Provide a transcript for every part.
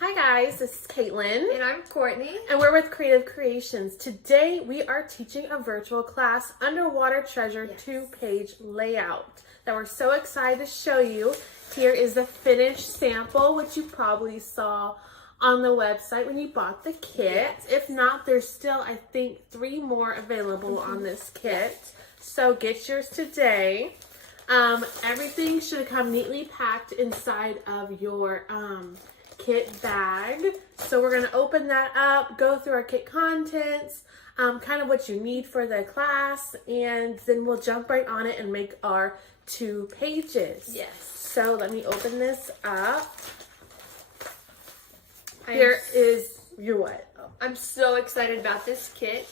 Hi guys, this is Kaitlynn. And I'm Kourtney. And we're with Creative Creations. Today we are teaching a virtual class, Underwater Treasure 2-page layout, that we're so excited to show you. Here is the finished sample, which you probably saw on the website when you bought the kit. If not, there's still, I think, 3 more available on this kit. So get yours today. Everything should come neatly packed inside of your kit bag. So we're going to open that up, go through our kit contents, kind of what you need for the class, and then we'll jump right on it and make our 2 pages. Yes. So let me open this up. Here is your what? I'm so excited about this kit.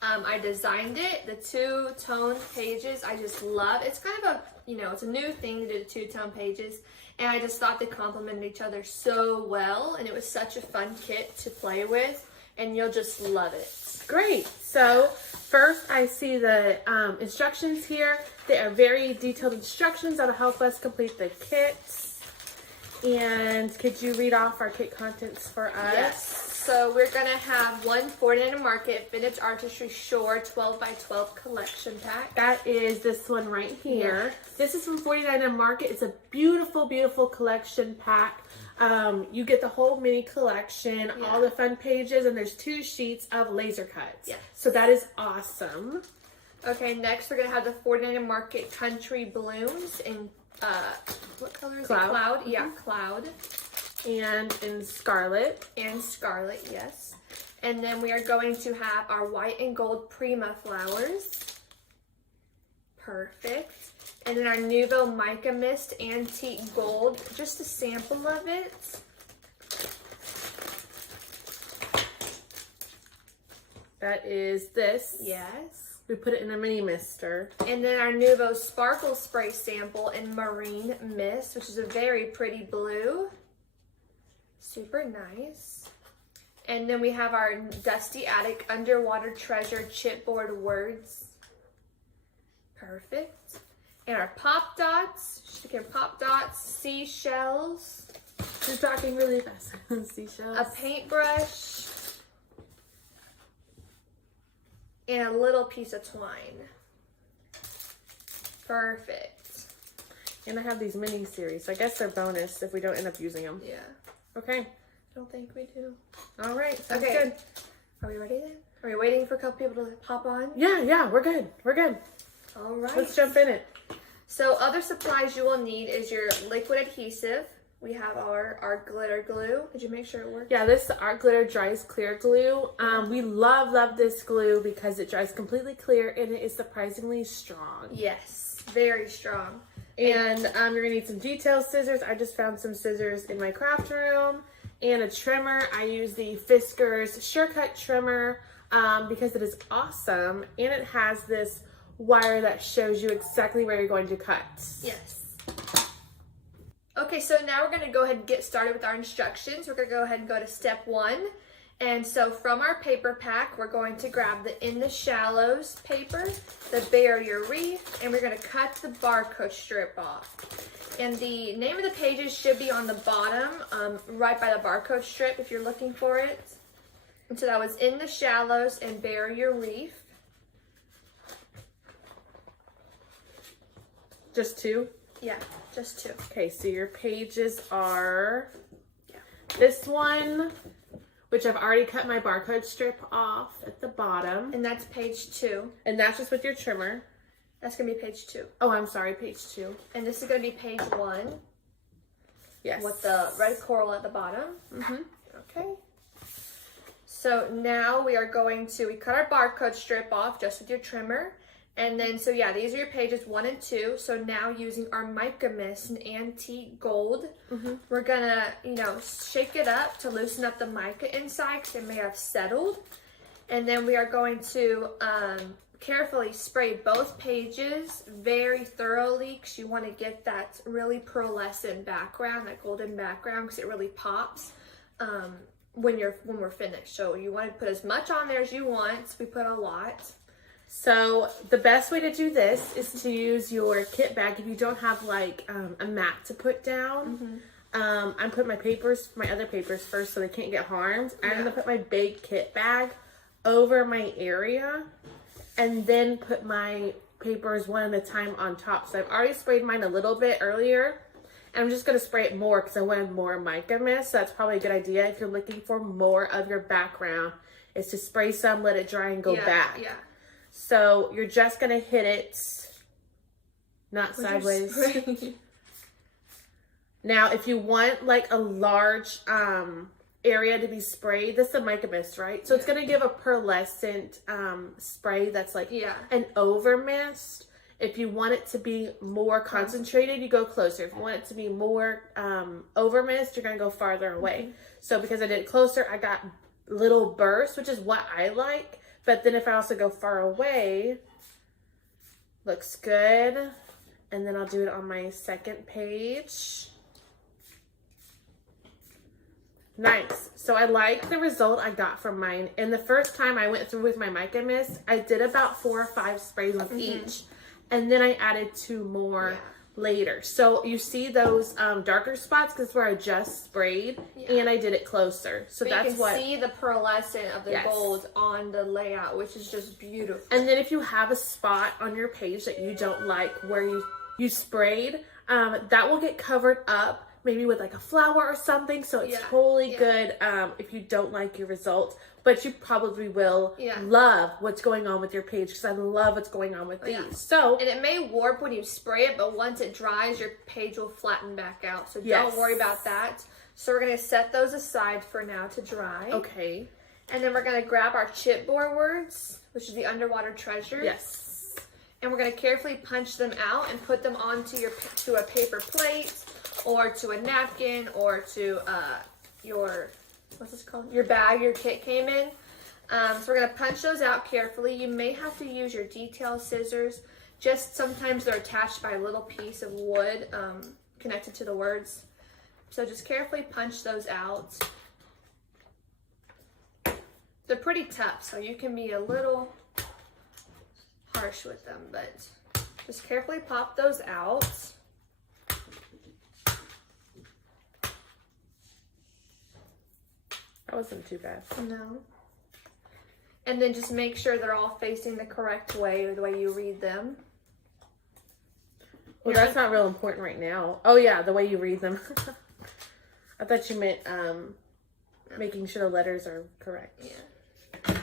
I designed it. The 2-tone pages I just love. It's kind of a, it's a new thing to do the 2-tone pages. And I just thought they complemented each other so well. And it was such a fun kit to play with. And you'll just love it. Great. So first I see the instructions here. They are very detailed instructions that'll help us complete the kits. And could you read off our kit contents for us? Yes. So we're going to have one 49 Market Vintage Artistry Shore 12 by 12 collection pack. That is this one right here. Yes. This is from 49 Market. It's a beautiful, beautiful collection pack. You get the whole mini collection, all the fun pages, and there's 2 sheets of laser cuts. Yes. So that is awesome. Okay, next we're going to have the 49 Market Country Blooms in, what color is it? Cloud. Yeah, Cloud. And in Scarlet. And Scarlet, yes. And then we are going to have our white and gold Prima Flowers. Perfect. And then our Nouveau Mica Mist Antique Gold. Just a sample of it. That is this. Yes. We put it in a mini mister. And then our Nouveau Sparkle Spray sample in Marine Mist, which is a very pretty blue. Super nice. And then we have our Dusty Attic Underwater Treasure Chipboard Words. Perfect. And our Pop Dots, sticker Pop Dots, seashells. You're talking really fast. Seashells. A paintbrush. And a little piece of twine. Perfect. And I have these mini series, so I guess they're bonus if we don't end up using them. Yeah. Okay. I don't think we do. All right. Sounds Okay. good. Are we ready then? Are we waiting for a couple people to pop on? Yeah, we're good. We're good. All right. Let's jump in it. So other supplies you will need is your liquid adhesive. We have our glitter glue. Did you make sure it worked? Yeah, this Art Glitter Dries Clear Glue. We love this glue because it dries completely clear and it is surprisingly strong. Yes, very strong. And you're gonna need some detail scissors. I just found some scissors in my craft room. And a trimmer. I use the Fiskars SureCut trimmer because it is awesome. And it has this wire that shows you exactly where you're going to cut. Yes. Okay, so now we're gonna go ahead and get started with our instructions. We're gonna go ahead and go to step 1. And so from our paper pack, we're going to grab the In the Shallows paper, the barrier wreath, and we're going to cut the barcode strip off. And the name of the pages should be on the bottom, right by the barcode strip if you're looking for it. And so that was In the Shallows and Barrier Reef. Just 2? Yeah, just 2. Okay, so your pages are this one, which I've already cut my barcode strip off at the bottom. And that's page 2. And that's just with your trimmer. That's going to be page 2. Oh, I'm sorry, page 2. And this is going to be page 1. Yes. With the red coral at the bottom. Okay. So now we cut our barcode strip off just with your trimmer. And then, so yeah, these are your pages 1 and 2. So now using our Mica Mist in Antique Gold, we're gonna, shake it up to loosen up the mica inside because it may have settled. And then we are going to carefully spray both pages very thoroughly because you want to get that really pearlescent background, that golden background, because it really pops when we're finished. So you want to put as much on there as you want. We put a lot. So the best way to do this is to use your kit bag if you don't have like a mat to put down. I'm putting my other papers first so they can't get harmed. I'm going to put my big kit bag over my area and then put my papers one at a time on top. So I've already sprayed mine a little bit earlier. And I'm just going to spray it more because I wanted more mica mist. So that's probably a good idea if you're looking for more of your background, is to spray some, let it dry, and go back. Yeah. So you're just going to hit it, not sideways. Now, if you want like a large area to be sprayed, this is a mica mist, right? So it's going to give a pearlescent spray that's like an over mist. If you want it to be more concentrated, you go closer. If you want it to be more over mist, you're going to go farther away. So because I did it closer, I got little bursts, which is what I like. But then if I also go far away, looks good. And then I'll do it on my second page. Nice. So I like the result I got from mine. And the first time I went through with my mica mist, I did about 4 or 5 sprays with each. And then I added 2 more later. So you see those darker spots because where I just sprayed and I did it closer. So but that's what you can see the pearlescent of the gold on the layout, which is just beautiful. And then if you have a spot on your page that you don't like where you sprayed, that will get covered up maybe with like a flower or something. So it's totally good if you don't like your results. But you probably will love what's going on with your page because I love what's going on with these. So, and it may warp when you spray it, but once it dries, your page will flatten back out. So don't worry about that. So we're going to set those aside for now to dry. Okay. And then we're going to grab our chipboard words, which is the underwater treasure. Yes. And we're going to carefully punch them out and put them onto to a paper plate or to a napkin or to your... what's this called? Your bag your kit came in. So we're going to punch those out carefully. You may have to use your detail scissors. Just sometimes they're attached by a little piece of wood connected to the words. So just carefully punch those out. They're pretty tough, so you can be a little harsh with them, but just carefully pop those out. That wasn't too bad. No. And then just make sure they're all facing the correct way or the way you read them. Well, that's not real important right now. Oh, yeah, the way you read them. I thought you meant making sure the letters are correct. Yeah.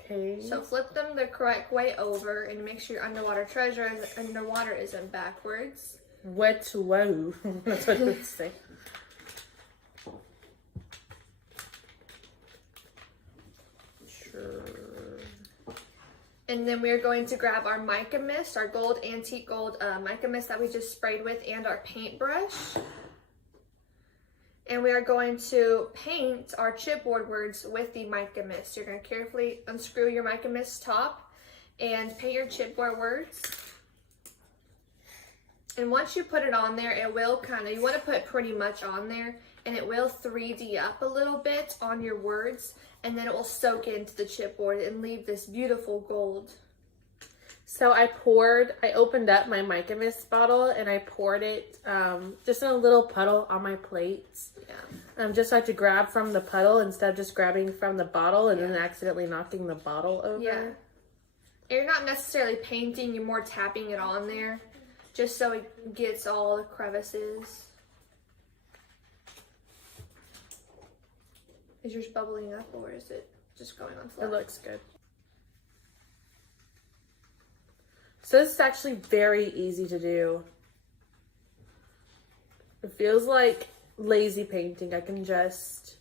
Okay. So flip them the correct way over and make sure your underwater treasure underwater isn't backwards. Wet whoa. That's what it would say. And then we're going to grab our mica mist, our gold, antique gold mica mist that we just sprayed with, and our paintbrush. And we are going to paint our chipboard words with the mica mist. You're going to carefully unscrew your mica mist top and paint your chipboard words. And once you put it on there, it will you want to put pretty much on there, and it will 3D up a little bit on your words. And then it will soak into the chipboard and leave this beautiful gold. So I opened up my mica mist bottle and I poured it just in a little puddle on my plates. Yeah. Just so I had to grab from the puddle instead of just grabbing from the bottle and then accidentally knocking the bottle over. Yeah. You're not necessarily painting, you're more tapping it on there just so it gets all the crevices. Is yours bubbling up or is it just going on flat? It looks good. So this is actually very easy to do. It feels like lazy painting. I can just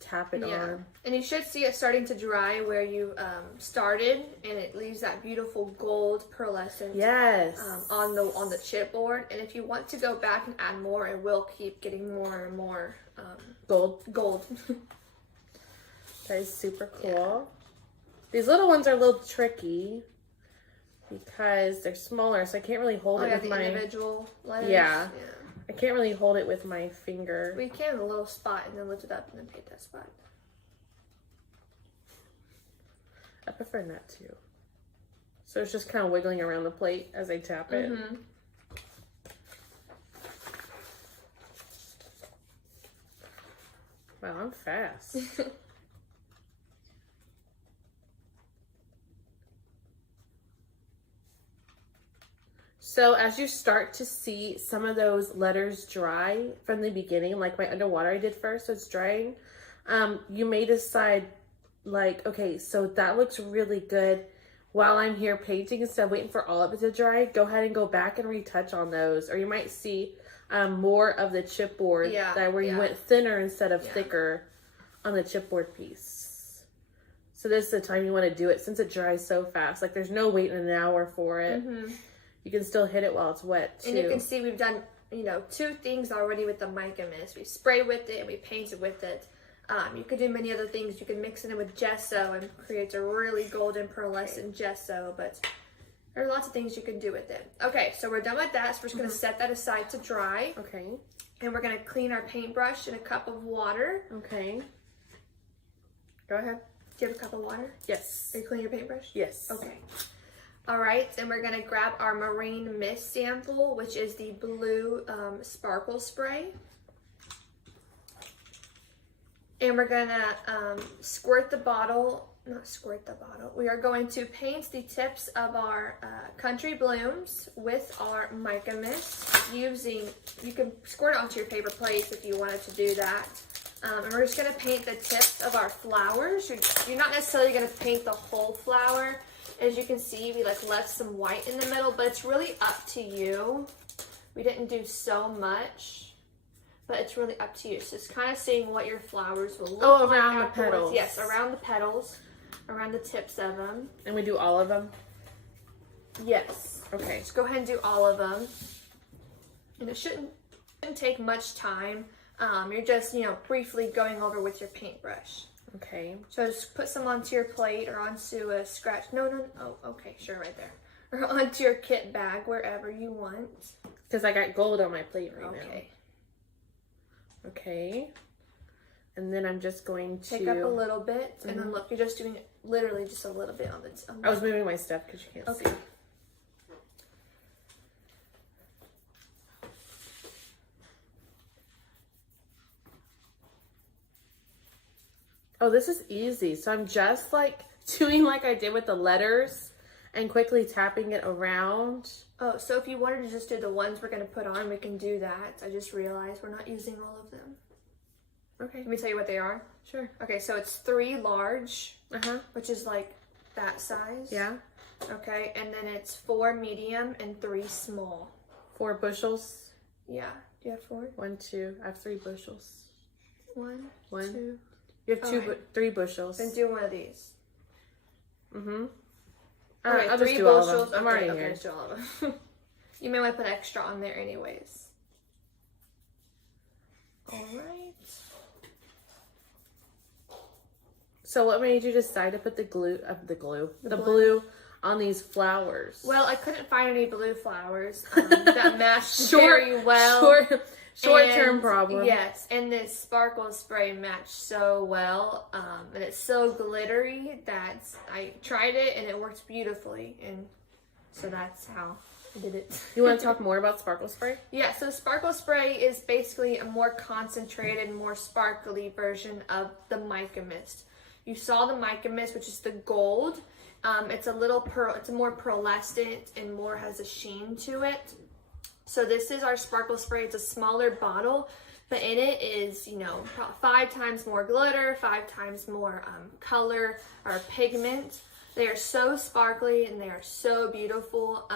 tap it on. And you should see it starting to dry where you started, and it leaves that beautiful gold pearlescent on the chipboard. And if you want to go back and add more, it will keep getting more and more gold. That is super cool. Yeah. These little ones are a little tricky because they're smaller, so I can't really hold it with my individual letters. Yeah. I can't really hold it with my finger. We can a little spot and then lift it up and then paint that spot. I prefer not to. So it's just kind of wiggling around the plate as I tap it. Wow, I'm fast. So as you start to see some of those letters dry from the beginning, like my underwater I did first, so it's drying, you may decide like, okay, so that looks really good. While I'm here painting, instead of waiting for all of it to dry, go ahead and go back and retouch on those. Or you might see more of the chipboard where you went thinner instead of thicker on the chipboard piece. So this is the time you want to do it since it dries so fast. Like there's no waiting an hour for it. You can still hit it while it's wet too. And you can see we've done, you know, 2 things already with the mica mist. We sprayed with it and we painted with it. You could do many other things. You can mix it in with gesso and create a really golden pearlescent gesso, but there's lots of things you can do with it. Okay, so we're done with that. So we're just going to set that aside to dry. Okay. And we're going to clean our paintbrush in a cup of water. Okay. Go ahead. Do you have a cup of water? Yes. Are you cleaning your paintbrush? Yes. Okay. All right, and we're going to grab our marine mist sample, which is the blue sparkle spray. And we're going to squirt the bottle, not squirt the bottle, we are going to paint the tips of our country blooms with our mica mist using, you can squirt it onto your paper plates if you wanted to do that. And we're just going to paint the tips of our flowers. You're not necessarily going to paint the whole flower. As you can see, we like left some white in the middle, but it's really up to you. We didn't do so much, but it's really up to you. So it's kind of seeing what your flowers will look like around afterwards. the petals. Yes, around the petals, around the tips of them. And we do all of them? Yes. Okay. Just go ahead and do all of them. And it shouldn't take much time. You're just, you know, briefly going over with your paintbrush. Okay. So just put some onto your plate or onto a scratch. No. Oh, okay, sure, right there. Or onto your kit bag, wherever you want. Because I got gold on my plate right now. Okay. Okay. And then I'm just going to... Pick up a little bit, and then look, you're just doing literally just a little bit on the... I was moving my stuff because you can't see. Oh, this is easy. So I'm just like doing like I did with the letters and quickly tapping it around. Oh, so if you wanted to just do the ones we're going to put on, we can do that. I just realized we're not using all of them. Okay. Let me tell you what they are. Sure. Okay, so it's 3 large, which is like that size. Yeah. Okay, and then it's 4 medium and 3 small. 4 bushels? Yeah. Do you have 4? 1, 2. I have 3 bushels. 1, 1. 2. You have 3 bushels. Then do one of these. Mm-hmm. Okay, I'll 3 just do all of bushels. them. I'm already okay, here. Let's do all of them. You may want to put extra on there anyways. All right. So what made you decide to put the blue on these flowers? Well, I couldn't find any blue flowers that matched very well. Short-term problem. Yes, and this sparkle spray matched so well, and it's so glittery that I tried it and it worked beautifully, and so that's how I did it. You want to talk more about sparkle spray? Yeah, so sparkle spray is basically a more concentrated, more sparkly version of the mica mist. You saw the mica mist, which is the gold. It's a little it's a more pearlescent and more has a sheen to it. So this is our sparkle spray. It's a smaller bottle, but in it is, you know, 5 times more glitter, 5 times more color or pigment. They are so sparkly and they are so beautiful.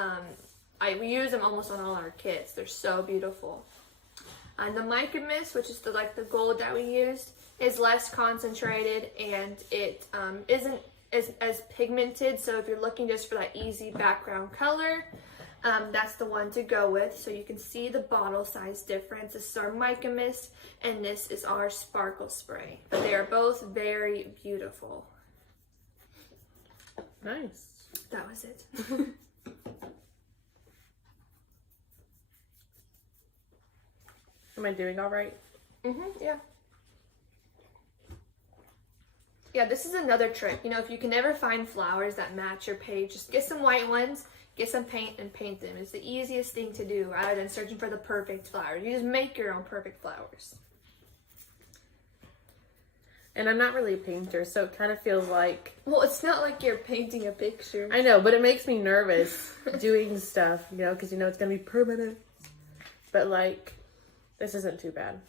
We use them almost on all our kits. They're so beautiful. And the mica mist, which is the gold that we used, is less concentrated and it isn't as pigmented. So if you're looking just for that easy background color, that's the one to go with. So you can see the bottle size difference. This is our mica mist and this is our sparkle spray. But they are both very beautiful. Nice. That was it. Am I doing all right? Yeah. Yeah, this is another trick. You know, if you can never find flowers that match your page, just get some white ones, get some paint, and paint them. It's the easiest thing to do rather than searching for the perfect flowers. You just make your own perfect flowers. And I'm not really a painter, so it kind of feels like... Well, it's not like you're painting a picture. I know, but it makes me nervous doing stuff, you know, because you know it's going to be permanent. But, like, this isn't too bad.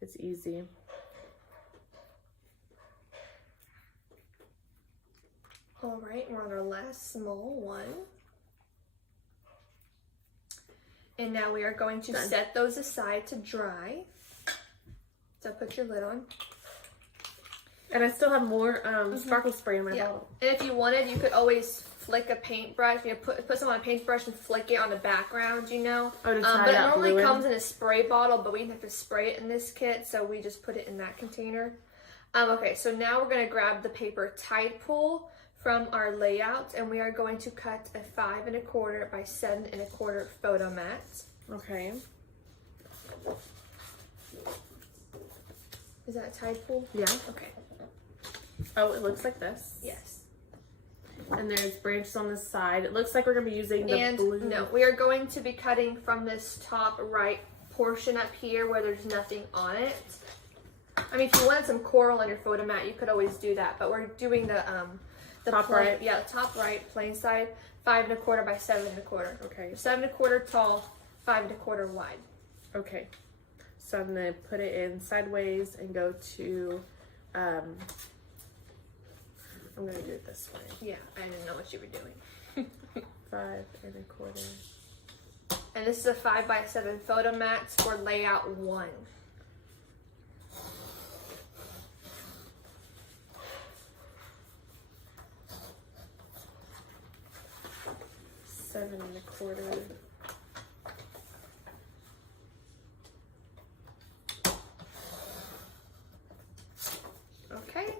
It's easy. All right, we're on our last small one. And now we are going to set those aside to dry. So put your lid on. And I still have more sparkle spray in my bottle. And if you wanted, you could always flick a paintbrush. You know, put some on a paintbrush and flick it on the background, you know. Oh, to tie but it that normally glue in? comes in a spray bottle, but we didn't have to spray it in this kit, so we just put it in that container. Okay, so now we're going to grab the paper Tide Pool from our layout, and we are going to cut a 5 1/4 by 7 1/4 photo mat. Okay. Is that a Tide Pool? Yeah. Okay. Oh, it looks like this. Yes. And there's branches on the side. It looks like we're going to be using the blue. No, we are going to be cutting from this top right portion up here where there's nothing on it. I mean, if you wanted some coral on your photo mat, you could always do that. But we're doing the top right. Yeah, the top right plain side, 5 1/4 by 7 1/4. Okay. 7 1/4 tall, 5 1/4 wide. Okay. So I'm going to put it in sideways and go to, I'm going to do it this way. Yeah, I didn't know what you were doing. 5 1/4. And this is a 5 by 7 photo mats for layout 1. Seven and a quarter. Okay.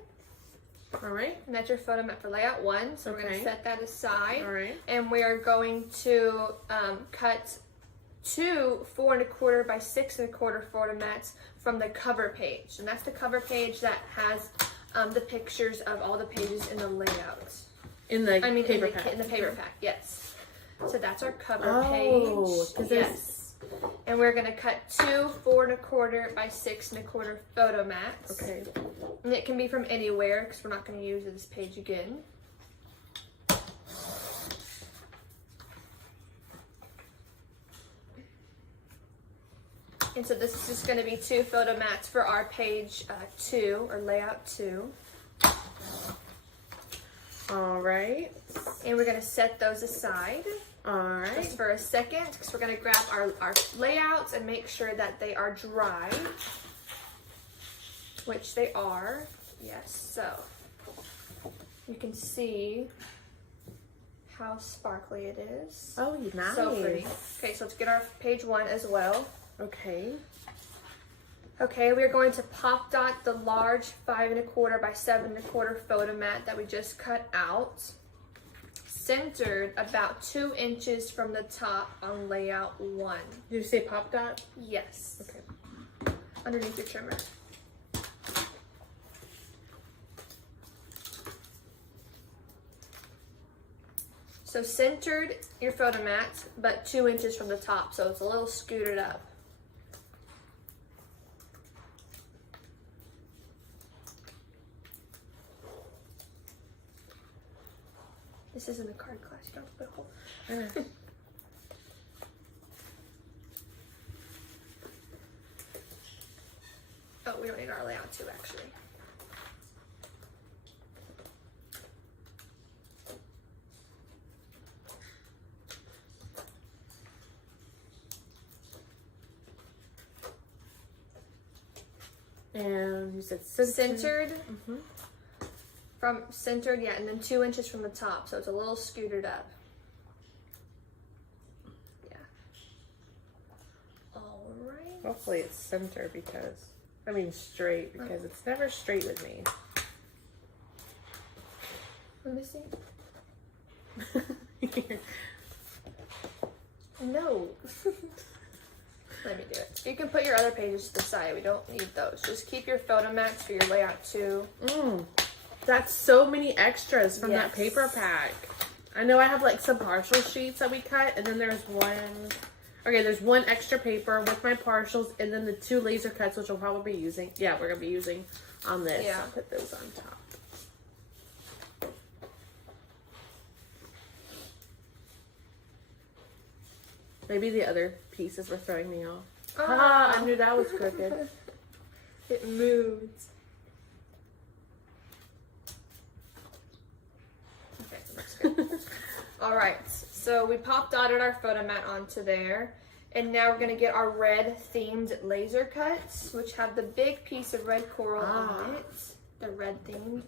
All right. And that's your photo mat for layout 1. So we're going to set that aside. All right. And we are going to cut 2 4 1/4 by 6 1/4 photo mats from the cover page. And that's the cover page that has the pictures of all the pages in the layout. In the paper pack. In the paper pack, yes. So that's our cover Oh, page. Yes. And we're going to cut 2 4 1/4 by 6 1/4 photo mats. Okay. And it can be from anywhere because we're not going to use this page again. And so this is just going to be 2 photo mats for our page 2 or layout 2. All right. And we're going to set those aside. All right. Just for a second, because we're going to grab our layouts and make sure that they are dry, which they are. Yes, so you can see how sparkly it is. Oh, nice. So pretty. Okay, so let's get our page 1 as well. Okay. Okay, we're going to pop dot the large 5 1/4 by 7 1/4 photo mat that we just cut out, centered about 2 inches from the top on layout 1. Did you say pop dot? Yes. Okay. Underneath your trimmer. So centered your photo mat, but 2 inches from the top, so it's a little scooted up. This isn't a card class, you don't have to put a hole. Oh, we don't need our layout too, actually. And you said centered. Centered. From centered, yeah, and then 2 inches from the top, so it's a little scooted up. Yeah. All right. Hopefully it's center straight because it's never straight with me. Let me see. No. Let me do it. You can put your other pages to the side. We don't need those. Just keep your photo mats for your layout 2. That's so many extras from that Yes. paper pack. I know I have like some partial sheets that we cut, and then there's one, Okay, there's one extra paper with my partials, and then the 2 laser cuts, which we'll probably be using. Yeah, we're gonna be using on this. Yeah. I'll put those on top. Maybe the other pieces were throwing me off. Ah, I knew that was crooked. It moved. Okay, looks good. All right, so we pop dotted our photo mat onto there. And now we're gonna get our red themed laser cuts, which have the big piece of red coral on it. The red theme.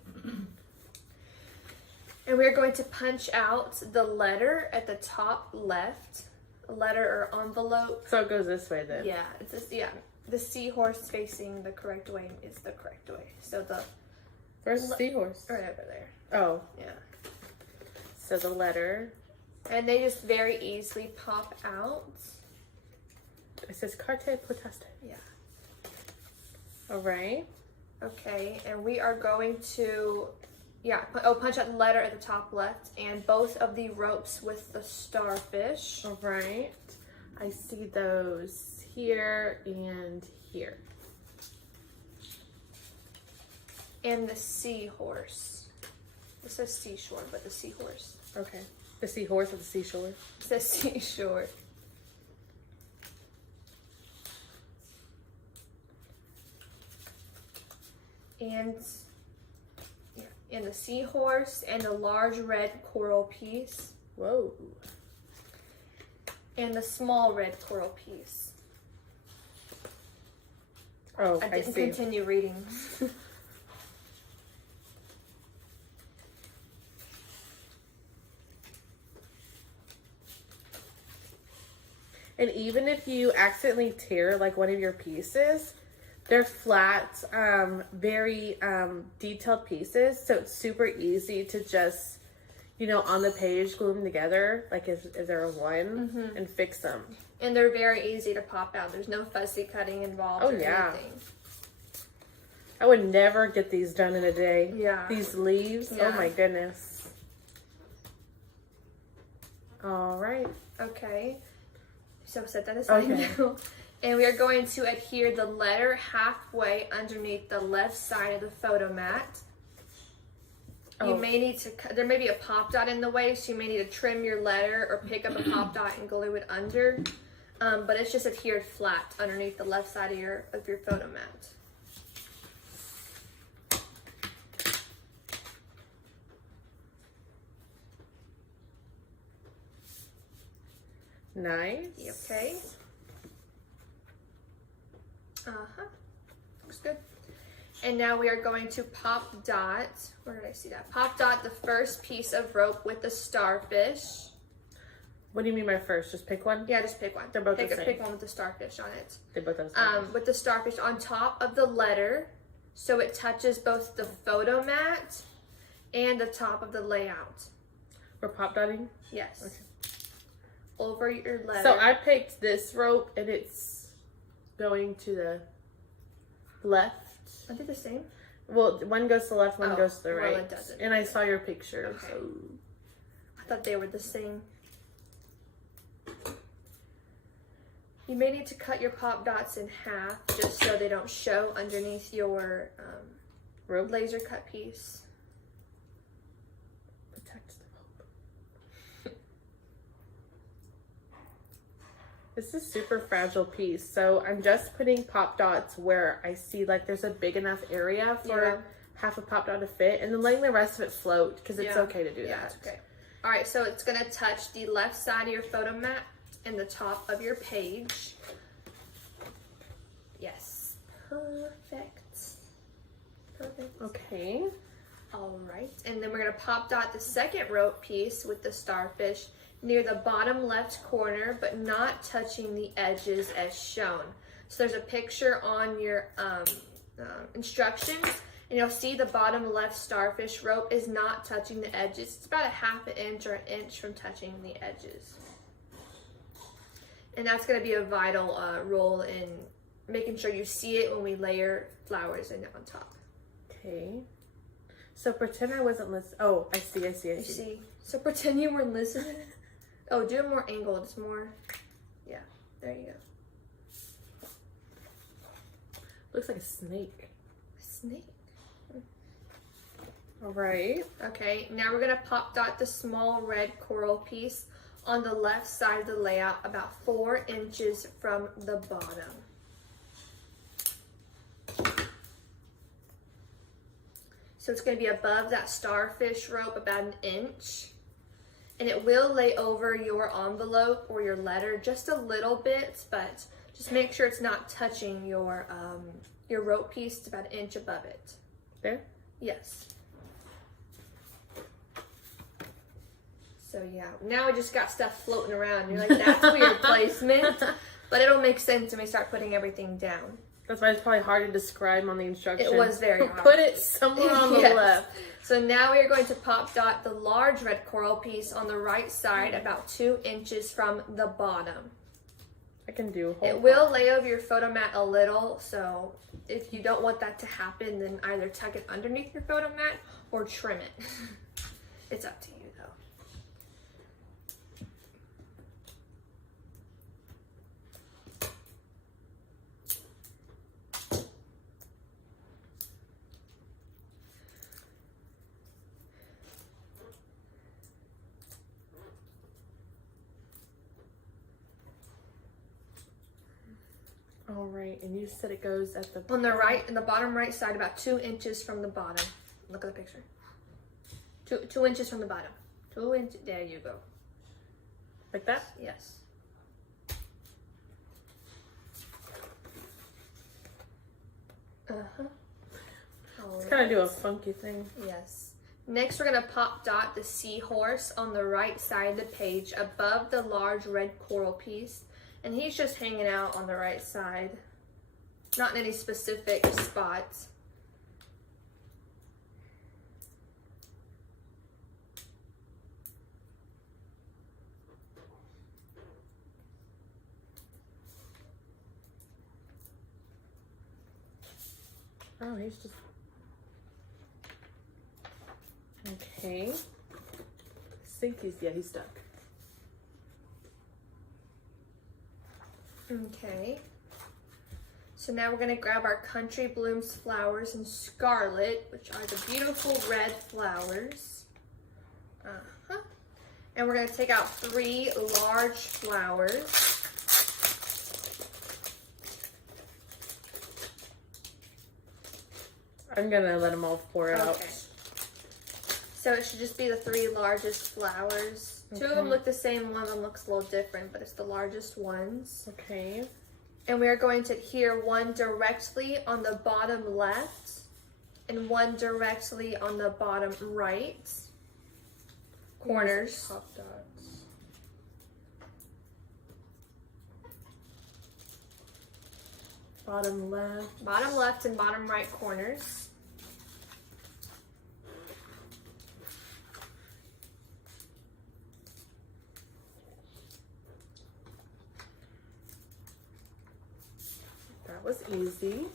And we're going to punch out the letter at the top left. Letter or envelope. So it goes this way then? Yeah, it's just, yeah. The seahorse facing the correct way is the correct way. So the... Where's the seahorse? Right over there. Oh. Yeah. So the letter. And they just very easily pop out. It says carte poteste. Yeah. Alright. Okay, and we are going to... Yeah, punch out the letter at the top left and both of the ropes with the starfish. All right. I see those here and here. And the seahorse. It says seashore, but the seahorse. Okay. The seahorse or the seashore? It says seashore. And... and the seahorse and the large red coral piece. Whoa. And the small red coral piece. Oh, I didn't see. continue reading. And even if you accidentally tear like one of your pieces, they're flat, very detailed pieces, so it's super easy to just, you know, on the page, glue them together, like if they're a one, and fix them. And they're very easy to pop out. There's no fussy cutting involved or anything. I would never get these done in a day. Yeah. These leaves, oh my goodness. All right. Okay. So set that aside now. And we are going to adhere the letter halfway underneath the left side of the photo mat. You may need to, there may be a pop dot in the way, so you may need to trim your letter or pick up a pop dot and glue it under. But it's just adhered flat underneath the left side of your photo mat. Nice. Okay. Uh-huh. Looks good. And now we are going to pop dot, where did I see that? Pop dot the first piece of rope with the starfish. What do you mean by first? Just pick one? Yeah, just pick one. They're both the same. Pick one with the starfish on it. They both have starfish. With the starfish on top of the letter, so it touches both the photo mat and the top of the layout. We're pop dotting? Yes. Okay. Over your letter. So I picked this rope and it's going to the left. Aren't they the same? Well, one goes to the left, one goes to the right. Well, it doesn't. And I saw your picture, Okay. so... I thought they were the same. You may need to cut your pop dots in half just so they don't show underneath your rope laser cut piece. protects the rope. This is a super fragile piece, so I'm just putting pop dots where I see like there's a big enough area for half a pop dot to fit, and then letting the rest of it float because it's okay to do that. It's okay. All right, so it's gonna touch the left side of your photo mat and the top of your page. Yes, perfect. Perfect. Okay. All right, and then we're gonna pop dot the second rope piece with the starfish near the bottom left corner, but not touching the edges as shown. So there's a picture on your instructions, and you'll see the bottom left starfish rope is not touching the edges. It's about a half an inch or an inch from touching the edges. And that's gonna be a vital role in making sure you see it when we layer flowers in on top. Okay. So pretend I wasn't listening. Oh, I see. You see? So pretend you weren't listening. Oh, do it more angled. It's more, yeah. There you go. Looks like a snake. Snake. All right. Okay, now we're gonna pop dot the small red coral piece on the left side of the layout about 4 inches from the bottom. So it's gonna be above that starfish rope about 1 inch. And it will lay over your envelope or your letter just a little bit, but just make sure it's not touching your rope piece. It's about 1 inch above it. There? Yes. So yeah, now we just got stuff floating around. You're like, that's weird placement, but it'll make sense when we start putting everything down. That's why it's probably hard to describe on the instructions. It was very hard. Put it somewhere on the Yes. left. So now we are going to pop dot the large red coral piece on the right side about 2 inches from the bottom. I can do a whole It will lay over your photo mat a little, so if you don't want that to happen, then either tuck it underneath your photo mat or trim it. It's up to you though. All right, and you said it goes at the On the right, in the bottom right side, about 2 inches from the bottom. Look at the picture. 2 inches from the bottom. 2 inches. There you go. like that. Yes. Uh-huh. It's kind of do a funky thing. Yes. Next, we're going to pop dot the seahorse on the right side of the page above the large red coral piece. And he's just hanging out on the right side. Not in any specific spots. Oh, he's just... Okay. I think he's stuck. Okay. So now we're going to grab our Country Blooms flowers in Scarlet, which are the beautiful red flowers. And we're going to take out 3 large flowers. I'm gonna let them all pour out. Okay. So it should just be the 3 largest flowers. 2 of them Okay. look the same, one of them looks a little different, but it's the largest ones. Okay. And we are going to adhere 1 directly on the bottom left and 1 directly on the bottom right corners. Top dots. Bottom left. Bottom left and bottom right corners. That was easy.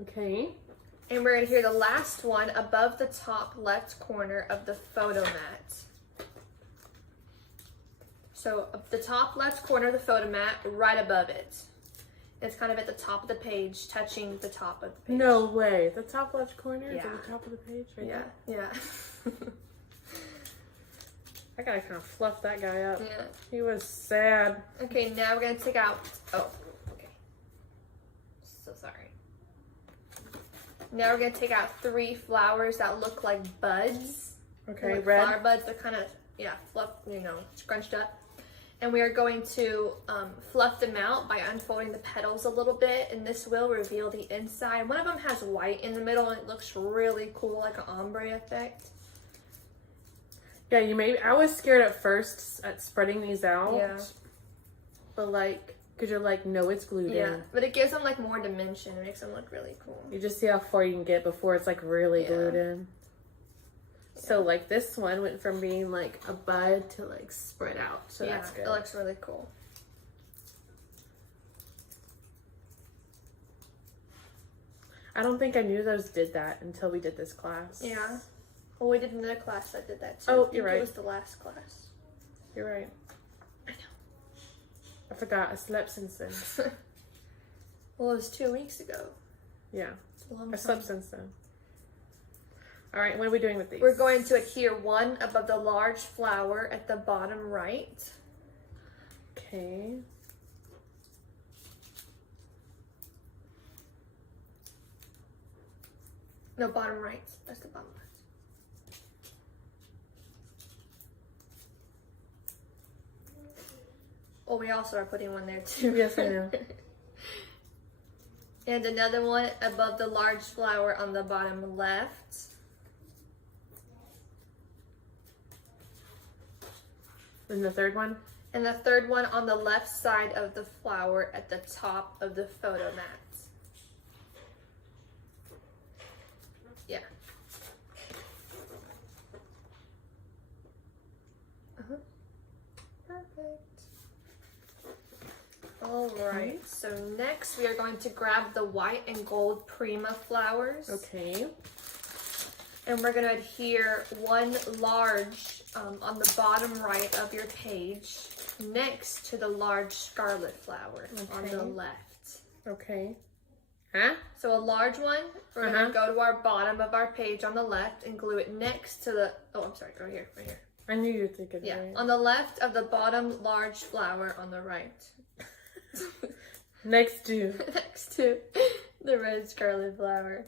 Okay. And we're going to adhere the last one above the top left corner of the photo mat. So the top left corner of the photo mat, right above it. It's kind of at the top of the page, touching the top of the page. No way. The top left corner is Yeah. at the top of the page right Yeah, there? yeah. I gotta kind of fluff that guy up. Yeah. He was sad. Okay, now we're going to take out... Oh, okay. So sorry. Now we're going to take out 3 flowers that look like buds. Okay, Like red. flower buds. They're kind of, fluff, scrunched up. And we are going to fluff them out by unfolding the petals a little bit, and this will reveal the inside. One of them has white in the middle, and it looks really cool, like an ombre effect. Yeah, I was scared at first at spreading these out. Yeah. But because you're like, no, it's glued Yeah, in. but it gives them like more dimension. It makes them look really cool. You just see how far you can get before it's like really glued in. So like this one went from being like a bud to like spread out. So that's good. It looks really cool. I don't think I knew those did that until we did this class. Yeah. Well, we did another class that did that too. Oh, I think you're right. It was the last class. You're right. I know forgot. I slept since then. Well, it was 2 weeks ago. Yeah. It's a long I time. slept since then. All right, what are we doing with these? We're going to adhere one above the large flower at the bottom right. Okay. No, bottom right. That's the bottom right. Oh, we also are putting one there too. Yes, I know. And another one above the large flower on the bottom left. And the third one? And the third one on the left side of the flower at the top of the photo mat. Yeah. Perfect. All right. So next we are going to grab the white and gold Prima flowers. Okay. And we're going to adhere one large on the bottom right of your page next to the large scarlet flower on the left. Okay. Huh? So a large one, we're going to go to our bottom of our page on the left and glue it next to the, oh, I'm sorry, right here. I knew you were thinking Yeah, right. on the left of the bottom large flower on the right. Next to. Next to the red scarlet flower.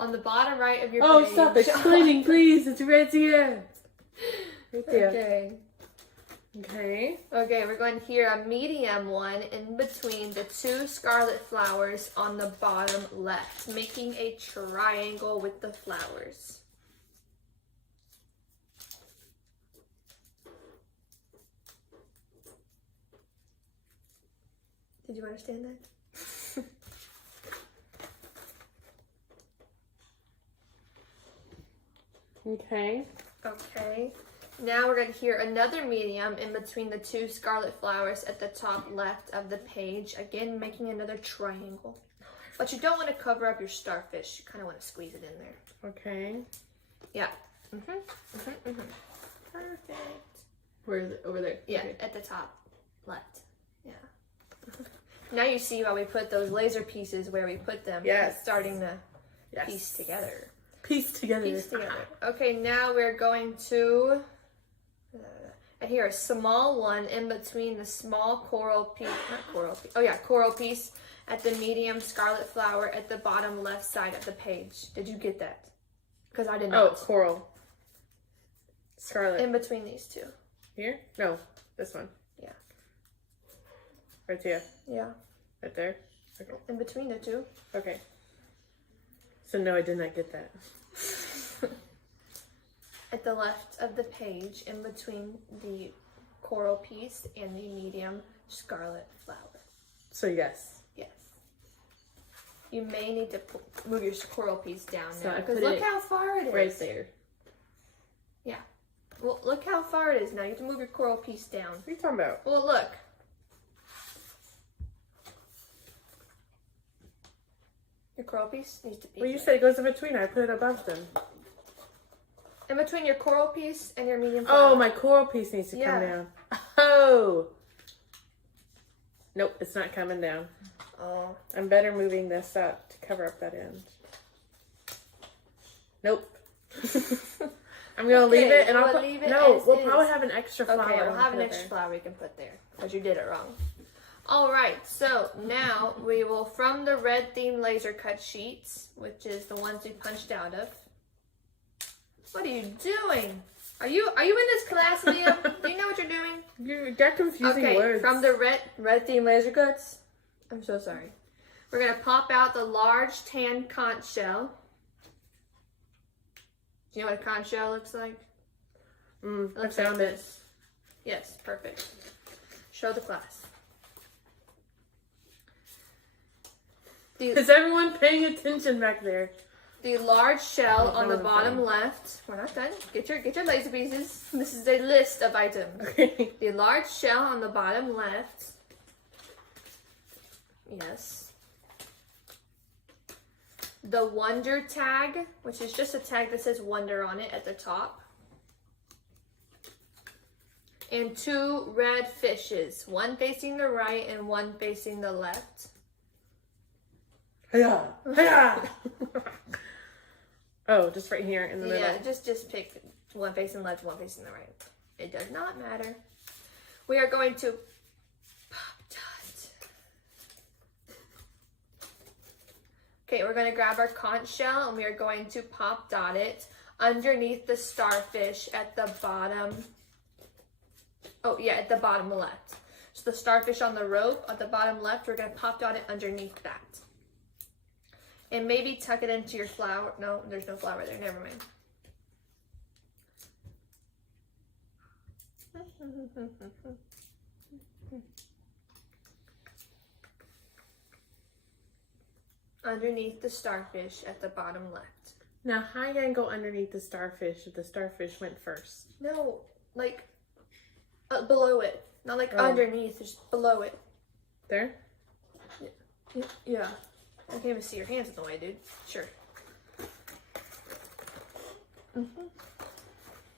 On the bottom right of your page. Oh, stop explaining, please. It's right here. Right there. Okay. Okay. Okay, we're going to hear a medium one in between the two scarlet flowers on the bottom left, making a triangle with the flowers. Did you understand that? Okay. Okay. Now we're going to hear another medium in between the two scarlet flowers at the top left of the page. Again, making another triangle. But you don't want to cover up your starfish. You kind of want to squeeze it in there. Okay. Yeah. Perfect. Where is it? Over there. Yeah, Okay. at the top left. Yeah. Now you see why we put those laser pieces where we put them. Yes. Starting to Yes. piece together. Piece together. Piece together. Okay, now we're going to adhere a small one in between the small coral piece, not coral piece, oh yeah, coral piece at the medium scarlet flower at the bottom left side of the page. Did you get that? Because I did not. Oh, coral. Scarlet. In between these two. Here? No, this one. Yeah. Right here. Yeah. Right there. Okay. In between the two. Okay. So no, I did not get that. At the left of the page, in between the coral piece and the medium scarlet flower. So yes. Yes. You may need to move your coral piece down So now, I because put look it how far it is. Right there. Yeah. Well, look how far it is now. You have to move your coral piece down. What are you talking about? Well, look. Your coral piece needs to be Well, you said it goes in between. I put it above them. in between your coral piece and your medium flower. Oh, my coral piece needs to come Yeah. down. Oh. Nope, it's not coming down. Oh. I'm better moving this up to cover up that end. Nope. I'm gonna leave it, and I'll put. leave it No, as we'll is. probably have an extra flower. Okay, we'll and have an put it extra there. flower we can put there because you did it wrong. All right, so now we will, from the red theme laser cut sheets, which is the ones we punched out of. What are you doing? Are you in this class, Liam? Do you know what you're doing? You got confusing Okay, words. from the red theme laser cuts. I'm so sorry. We're gonna pop out the large tan conch shell. Do you know what a conch shell looks like? It I looks found like it. this. Yes, perfect. Show the class. Is everyone paying attention back there? The large shell Oh, on the no, bottom okay. left. We're not done. Get your laser pieces. This is a list of items. Okay. The large shell on the bottom left. Yes. the Wonder tag, which is just a tag that says Wonder on it at the top. And 2 red fishes, one facing the right and one facing the left. Hiya! Hiya! Oh, just right here in the middle. Yeah, just pick one facing left, one facing the right. It does not matter. We are going to pop dot. Okay, we're going to grab our conch shell and we are going to pop dot it underneath the starfish at the bottom. Oh yeah, at the bottom left. So the starfish on the rope at the bottom left, we're going to pop dot it underneath that. And maybe tuck it into your flower. No, there's no flower there. Never mind. Underneath the starfish at the bottom left. Now, how are you going to go underneath the starfish if the starfish went first? No, like below it. Not like underneath, just below it. There? Yeah. I can't even see your hands in the way, dude. Sure.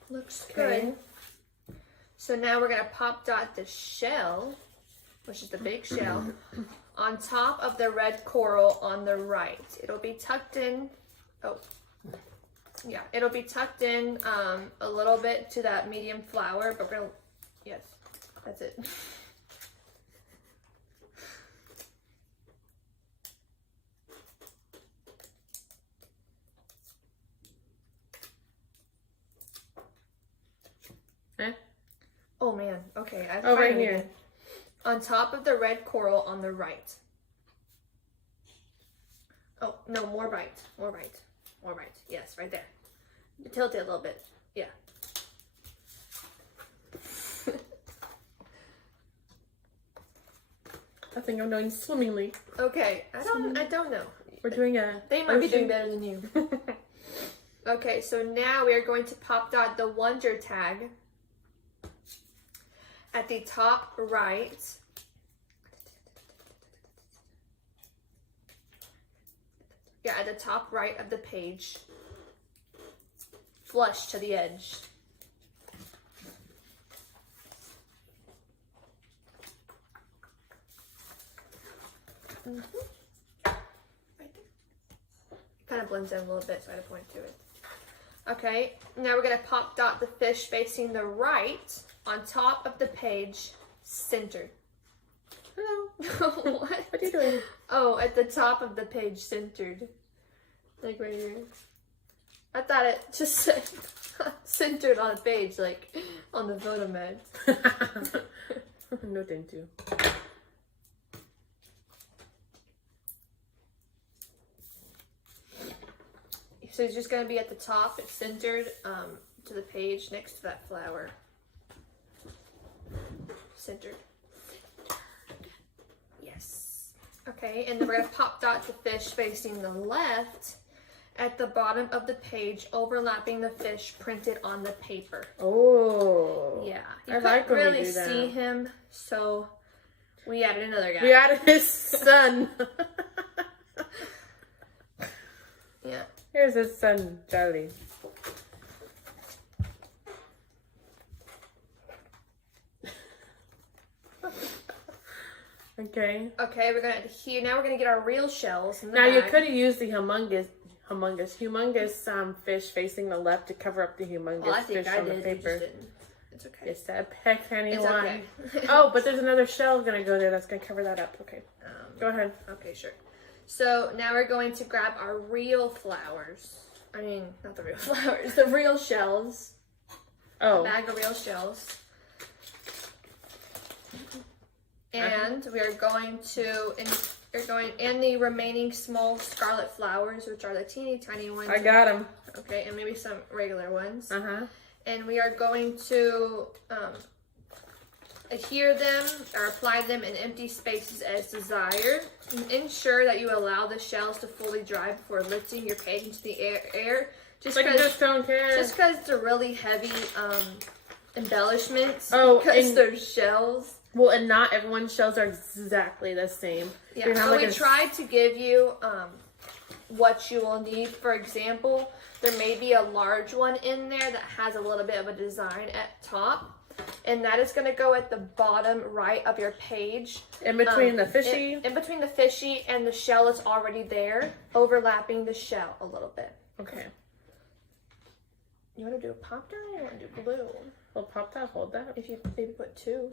Looks good. So now we're going to pop dot the shell, which is the big shell, on top of the red coral on the right. It'll be tucked in. Oh. Yeah, it'll be tucked in a little bit to that medium flower, but we're going to, yes, that's it. Oh man, okay. Right here. Again. On top of the red coral on the right. Oh, no, more right. More right. More right. Yes, right there. Tilt it a little bit. Yeah. I think I'm doing swimmingly. Okay, I don't know. We're doing They might be doing better than you. Okay, so now we are going to pop dot the Wonder tag at the top right. Yeah, at the top right of the page. Flush to the edge. Right there. Kind of blends in a little bit, so I had to point to it. Okay, now we're going to pop dot the fish facing the right on top of the page, centered. Hello. What? What are you doing? Oh, at the top of the page, centered. Like right here. I thought it just said centered on the page, like on the photo mat. No, didn't you? So it's just going to be at the top. It's centered to the page next to that flower. Centered. Yes. Okay, and then we're going to pop dot the fish facing the left at the bottom of the page, overlapping the fish printed on the paper. Oh. Yeah. You I couldn't like when we really do that. see him, so we added another guy. We added his son. Yeah. Here's his son, Charlie. Okay. Okay, we're gonna here now. We're gonna get our real shells. In the Now you bag. could have used the humongous fish facing the left to cover up the humongous Well, I think fish I on the did. paper. You just didn't. It's okay. It's that peck any It's one. okay. Oh, but there's another shell gonna go there that's gonna cover that up. Okay. Go ahead. Okay, sure. So now we're going to grab our real flowers. I mean, not the real flowers, the real shells. Oh. A bag of real shells. And we are going to, and the remaining small scarlet flowers, which are the teeny tiny ones. I got them. Okay, and maybe some regular ones. Uh-huh. And we are going to adhere them or apply them in empty spaces as desired. Ensure that you allow the shells to fully dry before lifting your page into the air. Just Like because just don't care. it's a really heavy embellishments. Oh, because and- they're shells. Well, and not everyone's shells are exactly the same. Yeah, You have so like we a- tried to give you what you will need. For example, there may be a large one in there that has a little bit of a design at top. And that is going to go at the bottom right of your page. In between the fishy? In between the fishy and the shell is already there, overlapping the shell a little bit. Okay. You want to do a pop down or you want to do blue? Well, pop that, hold that. If you maybe put 2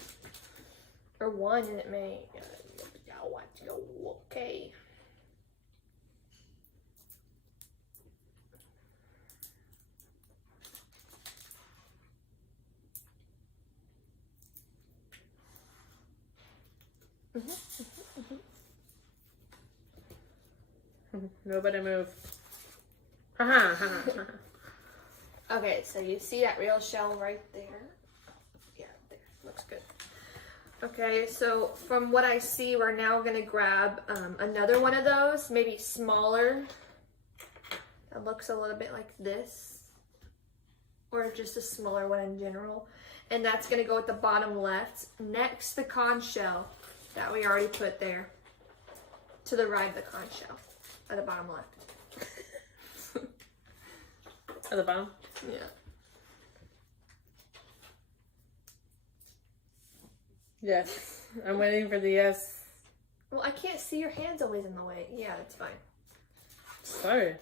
or 1 and it may... Okay. Nobody move. Okay, so you see that real shell right there? Yeah, there. Looks good. Okay, so from what I see, we're now going to grab another one of those, maybe smaller. That looks a little bit like this. Or just a smaller one in general. And that's going to go at the bottom left, next to the conch shell that we already put there. To the right of the conch shell, at the bottom left. At the bottom? Yeah. Yes. I'm waiting for the yes. Well, I can't see your hands always in the way. Yeah, that's fine. Sorry.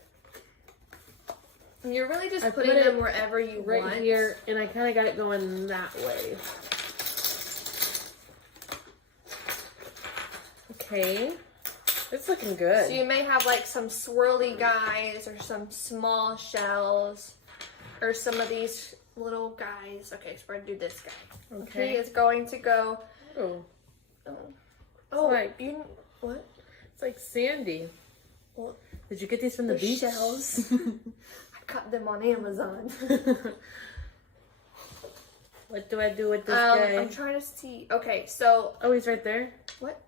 You're really just putting them wherever you right want. Right here, and I kind of got it going that way. Okay. It's looking good. So you may have like some swirly guys or some small shells or some of these little guys. Okay, so we're going to do this guy. Okay. He is going to go... Oh. Oh, like, what? It's like sandy. Well, did you get these from the beach? Shells. I got them on Amazon. What do I do with this guy? I'm trying to see. Okay, so... Oh, he's right there? What?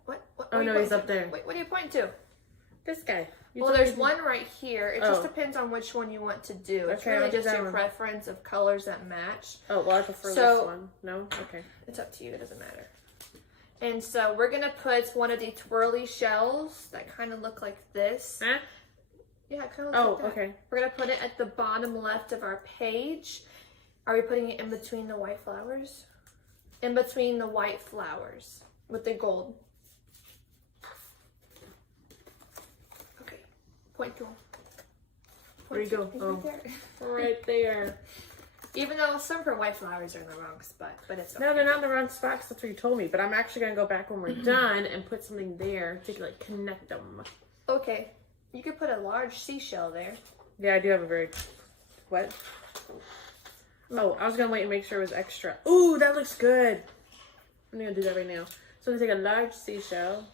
Oh, no, he's up there. Wait, what are you pointing to? This guy. Well, there's one right here. It just depends on which one you want to do. It's really just your preference of colors that match. Oh, well, I prefer this one. No? Okay. It's up to you. It doesn't matter. And so we're going to put one of the twirly shells that kind of look like this. Huh? Yeah, it kind of looks like that. Okay. We're going to put it at the bottom left of our page. Are we putting it in between the white flowers? In between the white flowers with the gold. Okay. Point to them. Where you go? Oh, right there. Right there. Even though some for white flowers are in the wrong spot, but it's okay. No, they're not in the wrong spot, 'cause that's what you told me. But I'm actually going to go back when we're done and put something there to like connect them. Okay. You could put a large seashell there. Yeah, I do have a very... What? Oh, I was going to wait and make sure it was extra. Ooh, that looks good. I'm going to do that right now. So I'm going to take a large seashell.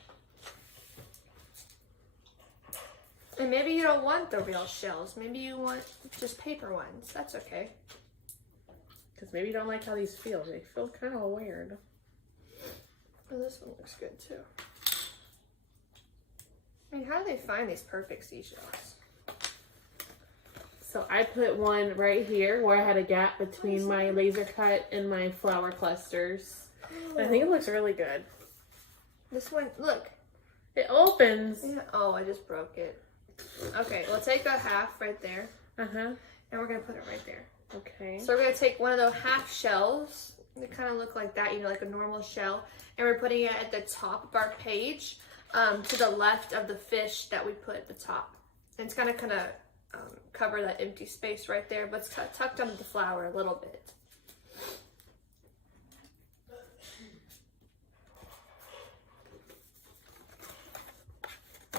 And maybe you don't want the real shells. Maybe you want just paper ones. That's okay. Because maybe you don't like how these feel. They feel kind of weird. Oh, this one looks good too. I mean, how do they find these perfect seashells? So I put one right here where I had a gap between my laser cut and my flower clusters. Oh. I think it looks really good. This one, look. It opens. Yeah. Oh, I just broke it. Okay, we'll take a half right there. Uh-huh. And we're going to put it right there. Okay. So we're going to take one of those half shells. They kind of look like that, you know, like a normal shell. And we're putting it at the top of our page to the left of the fish that we put at the top. And it's going to kind of cover that empty space right there, but it's tucked under the flower a little bit.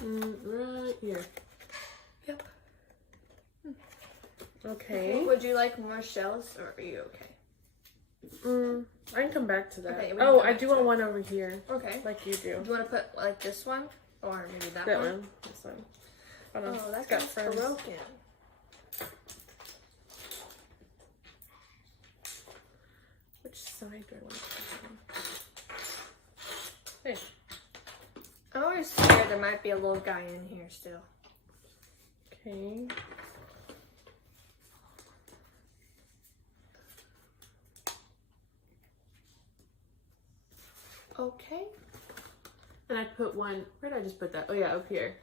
Right here. Yep. Okay. Would you like more shells, or are you okay? I can come back to that. Okay, oh, I do want one over here. Okay. Like you do. Do you want to put like this one, or maybe that one? one? This one. Oh, that's got broken. Which side do I want to put this on? Hey. I always fear there might be a little guy in here still. Okay. Okay. And I put one, where did I just put that? Oh yeah, up here.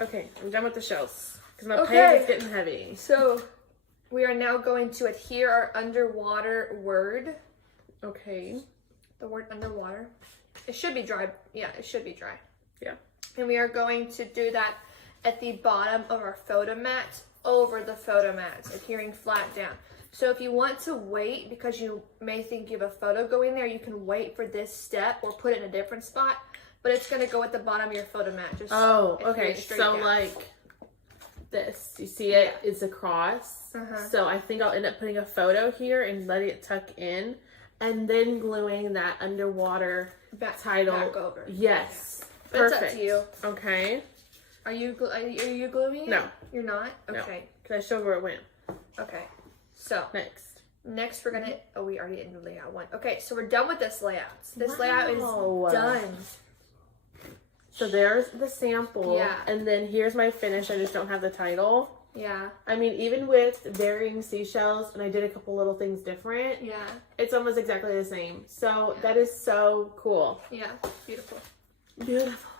Okay, I'm done with the shells because my Okay. page is getting heavy. So we are now going to adhere our underwater word. Okay. The word underwater. It should be dry. Yeah, it should be dry. Yeah. And we are going to do that at the bottom of our photo mat, over the photo mat, adhering flat down. So if you want to wait, because you may think you have a photo going there, you can wait for this step or put it in a different spot, but it's going to go at the bottom of your photo mat. Just okay. straight So down. like this, you see it? Yeah. It's a cross. Uh-huh. So I think I'll end up putting a photo here and letting it tuck in, and then gluing that underwater title. Back over. Yes. But it's Perfect. up to you. Okay. Are you gluing it? No. You're not? No. Okay. Can I show where it went? Okay. So Next. we're gonna, we already did the layout one. Okay, so we're done with this layout. This layout is done. So there's the sample. Yeah. And then here's my finish. I just don't have the title. Yeah. I mean, even with varying seashells, and I did a couple little things different, Yeah. it's almost exactly the same. So that is so cool. Yeah. Beautiful. Beautiful.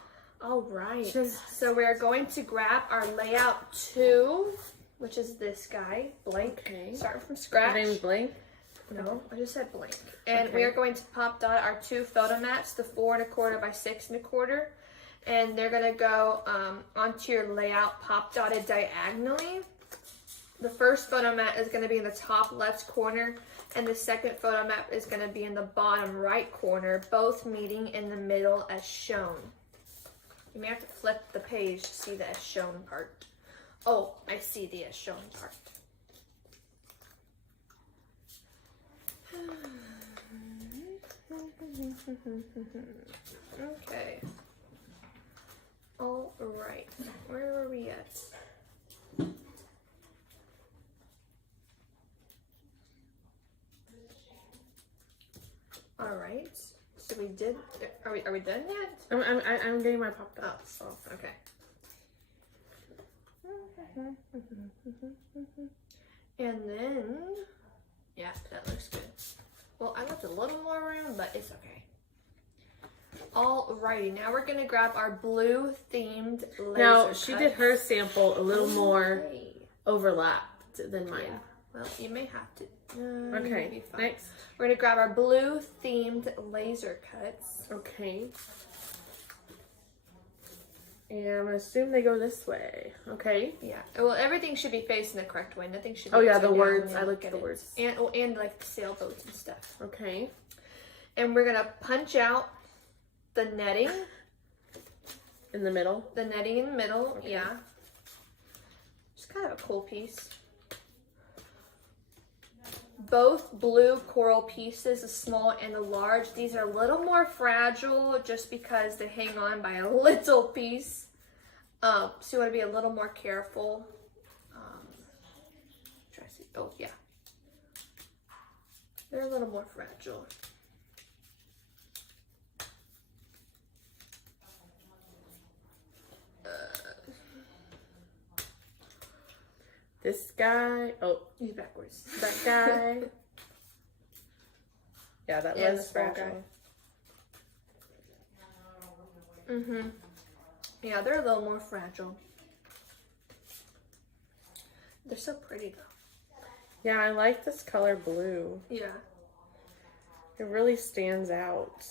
All right. Just- So we're going to grab our layout 2, which is this guy, blank. Okay. Starting from Your scratch. name's Blank? No, I just said blank. And Okay. we are going to pop dot our 2 photo mats, the 4 1/4 by 6 1/4. And they're going to go onto your layout pop dotted diagonally. The first photo mat is going to be in the top left corner, and the second photo mat is going to be in the bottom right corner, both meeting in the middle as shown. You may have to flip the page to see the as shown part. Oh, I see the as shown part. Okay. All right. Where were we at? All right. So we did. Are we done yet? I'm getting my pop Oh, dots. okay. And then, yeah, that looks good. Well, I left a little more room, but it's okay. Alrighty, now we're gonna grab our blue themed laser Now, she cut. did her sample a little more Okay. overlapped than mine. Yeah. Well, you may have to. Okay, be fine. next. We're gonna grab our blue themed laser cuts. Okay. And I'm gonna assume they go this way. Okay. Yeah. Well, everything should be facing the correct way. Nothing should be. Oh yeah, upside the down words. when you I look looked at at the it. words. And like the sailboats and stuff. Okay. And we're gonna punch out the netting. In the middle. The netting in the middle. Okay. Yeah. Just kind of a cool piece. Both blue coral pieces, the small and the large, these are a little more fragile just because they hang on by a little piece. So you want to be a little more careful. Try to see. Oh, yeah. They're a little more fragile. This guy. Oh, He's backwards. that guy. Yeah, that Yeah, was the small fragile. Mm-hmm. Yeah, they're a little more fragile. They're so pretty though. Yeah, I like this color blue. Yeah. It really stands out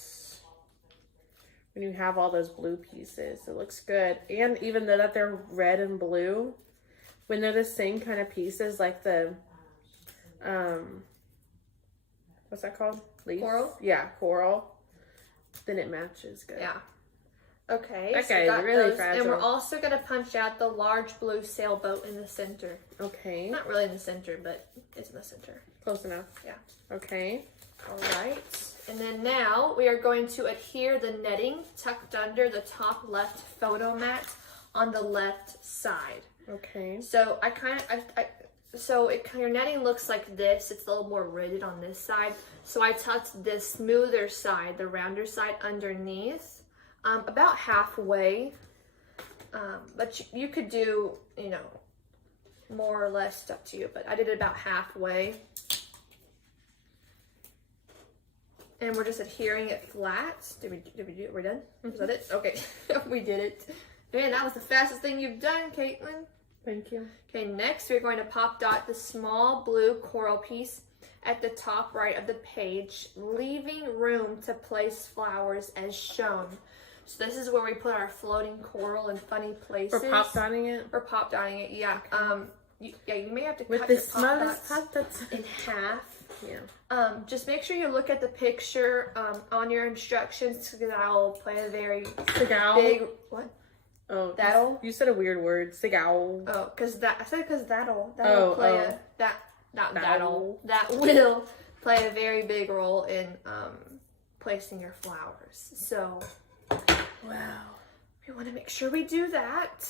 when you have all those blue pieces. It looks good. And even though that they're red and blue, when they're the same kind of pieces, like the, what's that called? Leaf? Coral? Yeah, coral. Then it matches good. Yeah. Okay. That so guy is got really those. And we're fragile. also going to punch out the large blue sailboat in the center. Okay. Not really in the center, but it's in the center. Close enough. Yeah. Okay. All right. And then now we are going to adhere the netting tucked under the top left photo mat on the left side. Okay. So I kind of, your netting looks like this. It's a little more rigid on this side. So I tucked this smoother side, the rounder side underneath, about halfway. But you could do, more or less, up to you. But I did it about halfway. And we're just adhering it flat. Did we do it? We're done? Is that it? Okay. We did it. Man, that was the fastest thing you've done, Kaitlynn. Thank you. Okay, next we're going to pop dot the small blue coral piece at the top right of the page, leaving room to place flowers as shown. So this is where we put our floating coral in funny places. We're pop dotting it? We're pop dotting it, yeah. You may have to with cut the your pop smallest dots pop dots in half. Yeah. Just make sure you look at the picture on your instructions, because that'll play a very big... What? Oh, that'll? You said a weird word. Sigal. Oh, because that'll Oh, play oh. that will play a very big role in placing your flowers. So, wow. we want to make sure we do that.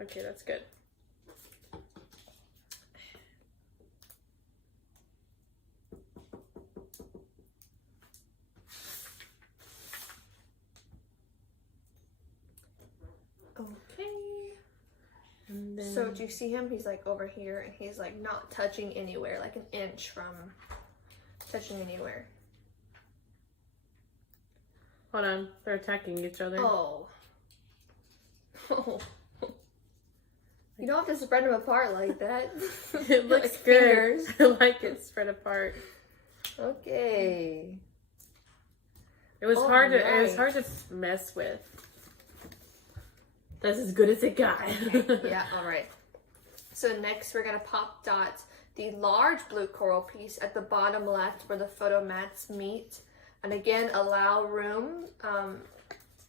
Okay, that's good. Okay. And then... So do you see him? He's like over here, and he's like not touching anywhere, like an inch from touching anywhere. Hold on, they're attacking each other. Oh. Oh. You don't have to spread them apart like that. It looks like good. Fingers. I like it spread apart. Okay. It was hard to mess with. That's as good as it got. Okay. Yeah, all right. So next we're gonna pop dot the large blue coral piece at the bottom left where the photo mats meet. And again, allow room,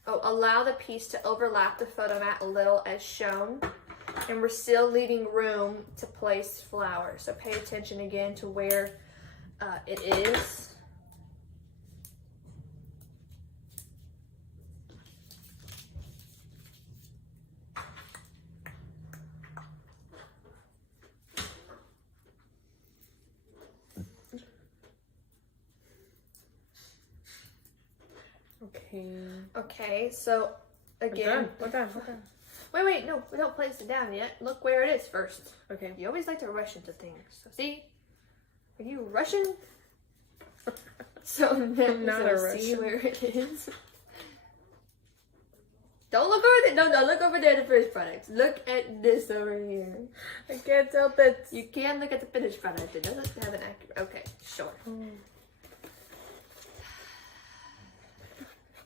allow the piece to overlap the photo mat a little as shown. And we're still leaving room to place flowers. So pay attention again to where it is. Okay, so again. Hold on. Wait, no, we don't place it down yet. Look where it is first. Okay. You always like to rush into things. So see? Are you rushing? So now see where it is. Don't look over there. No, look over there at the finished product. Look at this over here. I can't help it. You can look at the finished product. It doesn't have an accurate. Okay, sure.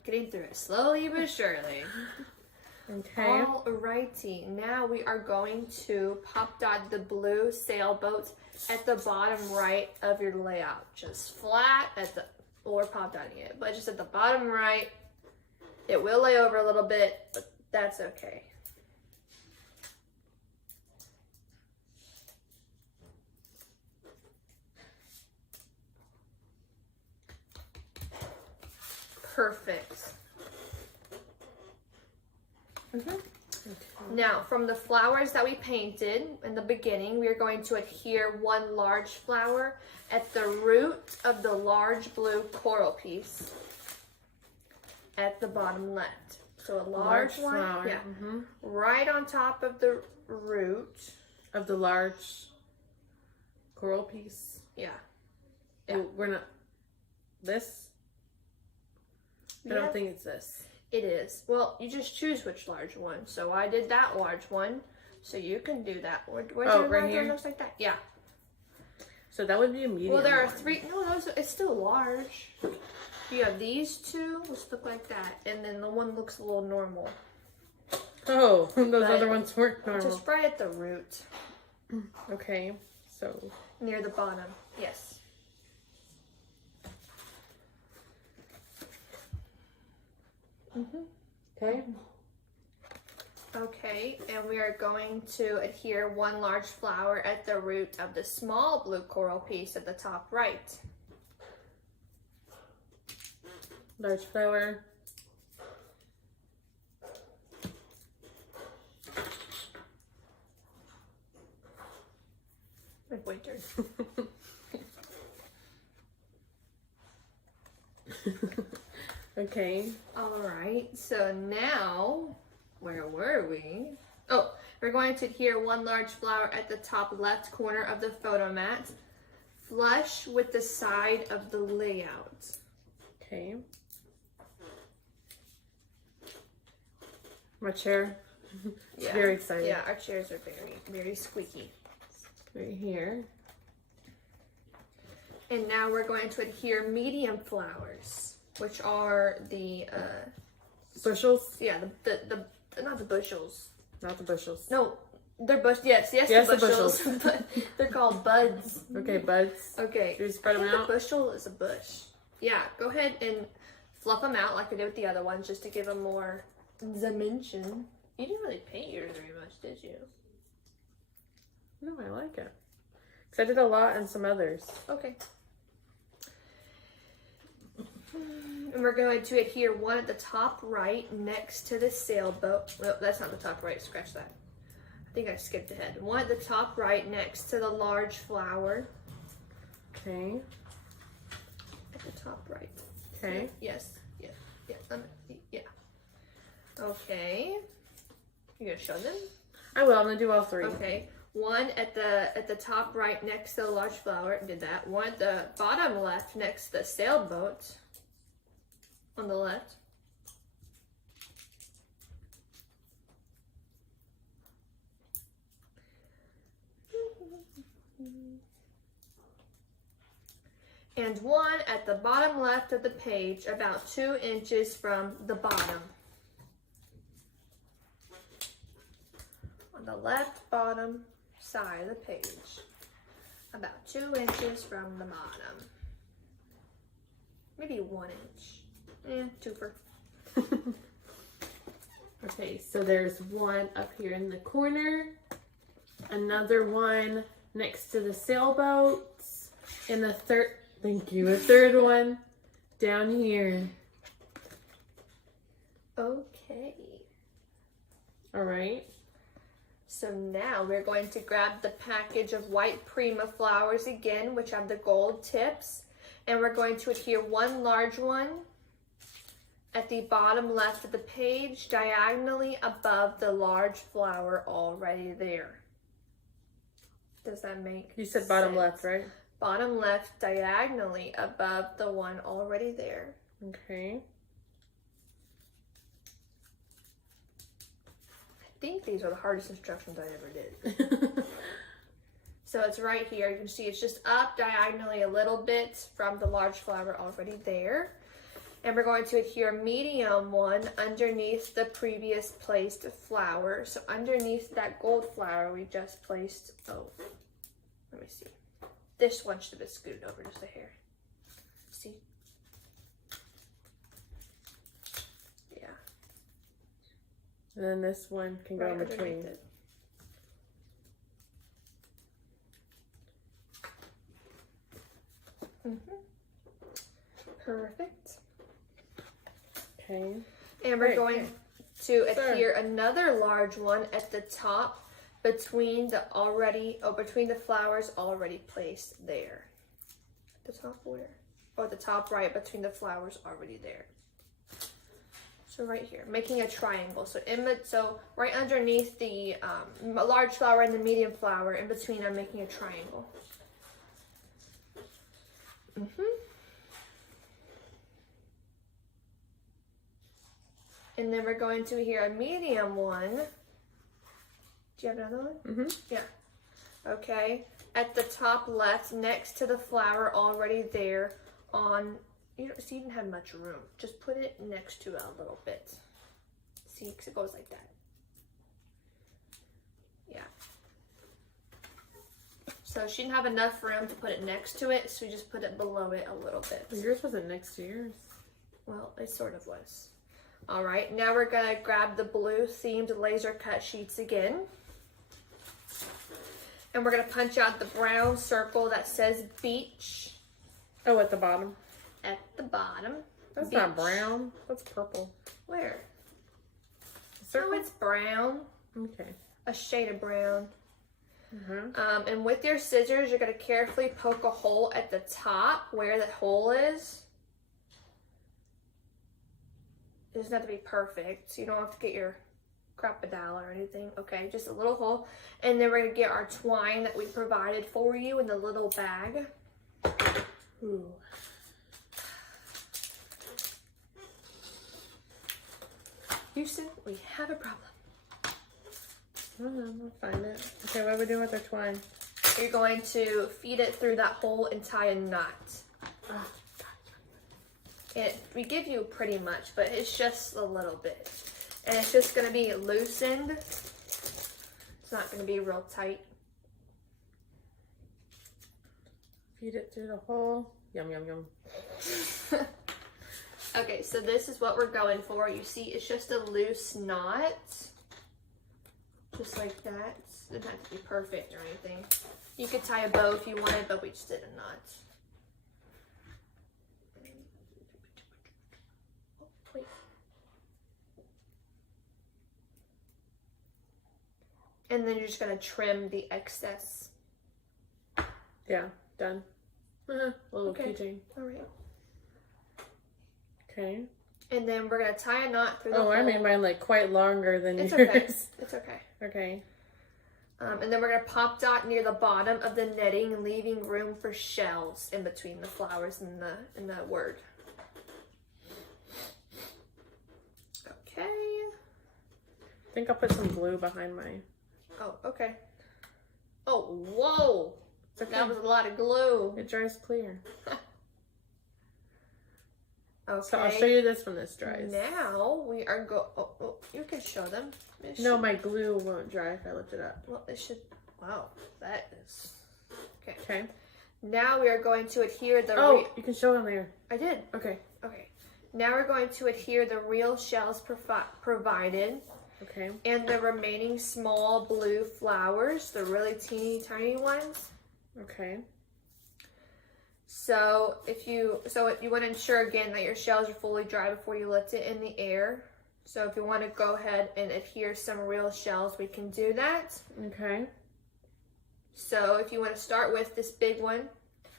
Getting through it slowly but surely. Okay. Alrighty, now we are going to pop dot the blue sailboat at the bottom right of your layout. Just flat or pop dotting it, but just at the bottom right. It will lay over a little bit, but that's okay. Perfect. Now, from the flowers that we painted in the beginning, we are going to adhere one large flower at the root of the large blue coral piece at the bottom left. So a large one, flower. yeah, right on top of the root of the large coral piece. Yeah. And we're not this. I don't think it's this. It is. Well, you just choose which large one. So I did that large one. So you can do that. Where's your right large here? one looks like that? Yeah. So that would be a medium. Well, there are one. 3. No, it's still large. You have these 2, which look like that. And then the one looks a little normal. Oh, those other ones weren't normal. Just right at the root. Okay, so. Near the bottom. Yes. Okay. Okay, and we are going to adhere one large flower at the root of the small blue coral piece at the top right. Large flower. My pointer. Okay. All right, so now, where were we? Oh, we're going to adhere one large flower at the top left corner of the photo mat, flush with the side of the layout. Okay. My chair. It's Yeah. very exciting. Yeah, our chairs are very, very squeaky. Right here. And now we're going to adhere medium flowers, which are the Bushels? yeah, the not the bushels. Not the bushels. No, they're yes, Yes, the the bushels, but they're called buds. Okay, buds. Okay. Should we spread I them think out? a bushel is a bush. Yeah, go ahead and fluff them out like I did with the other ones, just to give them more dimension. You didn't really paint yours very much, did you? No, I like it. Because I did a lot in some others. Okay. And we're going to adhere one at the top right next to the sailboat. No, that's not the top right. Scratch that. I think I skipped ahead. One at the top right next to the large flower. Okay. At the top right. Okay. Yes. Yeah. Yeah. Yeah. Okay. You gonna show them? I will. I'm gonna do all three. Okay. One at the top right next to the large flower. Did that. One at the bottom left next to the sailboat. On the left. And one at the bottom left of the page, about 2 inches from the bottom. On the left bottom side of the page, about 2 inches from the bottom. Maybe 1 inch. Twofer. Okay, so there's one up here in the corner, another one next to the sailboats, and the third, thank you, a third one down here. Okay. All right. So now we're going to grab the package of white Prima flowers again, which have the gold tips, and we're going to adhere one large one at the bottom left of the page, diagonally above the large flower already there. Does that make You said bottom sense? left, right? Bottom left, diagonally above the one already there. Okay. I think these are the hardest instructions I ever did. So it's right here. You can see it's just up diagonally a little bit from the large flower already there. And we're going to adhere a medium one underneath the previous placed flower. So underneath that gold flower we just placed, oh, let me see. This one should have been scooted over just a hair. See? Yeah. And then this one can go in Right between. underneath it. Perfect. Okay. And we're Great. going to adhere another large one at the top between the between the flowers already placed there. The top where? Or the top right between the flowers already there. So right here, making a triangle. So so right underneath the large flower and the medium flower, in between I'm making a triangle. And then we're going to adhere a medium one. Do you have another one? Mm-hmm. Yeah. Okay. At the top left, next to the flower already there on, you didn't have much room. Just put it next to it a little bit. See, because it goes like that. Yeah. So she didn't have enough room to put it next to it, so we just put it below it a little bit. Yours wasn't next to yours. Well, it sort of was. All right, now we're gonna grab the blue themed laser cut sheets again. And we're gonna punch out the brown circle that says beach Oh, at the bottom. at the bottom. That's Beach. not brown. That's purple. Where? Circle? Oh, it's brown. Okay. A shade of brown. Mm-hmm. And with your scissors, you're gonna carefully poke a hole at the top where the hole is. It doesn't have to be perfect, so you don't have to get your crocodile or anything. Okay, just a little hole. And then we're gonna get our twine that we provided for you in the little bag. Ooh. Houston, we have a problem. I'll find it. Okay, what do we do with our twine? You're going to feed it through that hole and tie a knot. We give you pretty much, but it's just a little bit. And it's just going to be loosened. It's not going to be real tight. Feed it through the hole. Yum, yum, yum. Okay, so this is what we're going for. You see, it's just a loose knot. Just like that. It doesn't have to be perfect or anything. You could tie a bow if you wanted, but we just did a knot. And then you're just going to trim the excess. Yeah, done. A little keychain. All right. Okay. And then we're going to tie a knot through the hole. I made mine like quite longer than yours. Okay. It's okay. Okay. And then we're going to pop dot near the bottom of the netting, leaving room for shells in between the flowers and the word. Okay. I think I'll put some glue behind mine. Oh, okay. Oh, whoa. Okay. That was a lot of glue. It dries clear. Okay. So I'll show you this when this dries. Now we are you can show them. No, my glue won't dry if I lift it up. Well, it should. Wow, that is. Okay. Okay. Now we are going to adhere the. You can show them there. I did. Okay. Okay. Now we're going to adhere the real shells provided. Okay. And the remaining small blue flowers, the really tiny ones. Okay. So you want to ensure again that your shells are fully dry before you lift it in the air. So if you want to go ahead and adhere some real shells, we can do that. Okay. So if you want to start with this big one,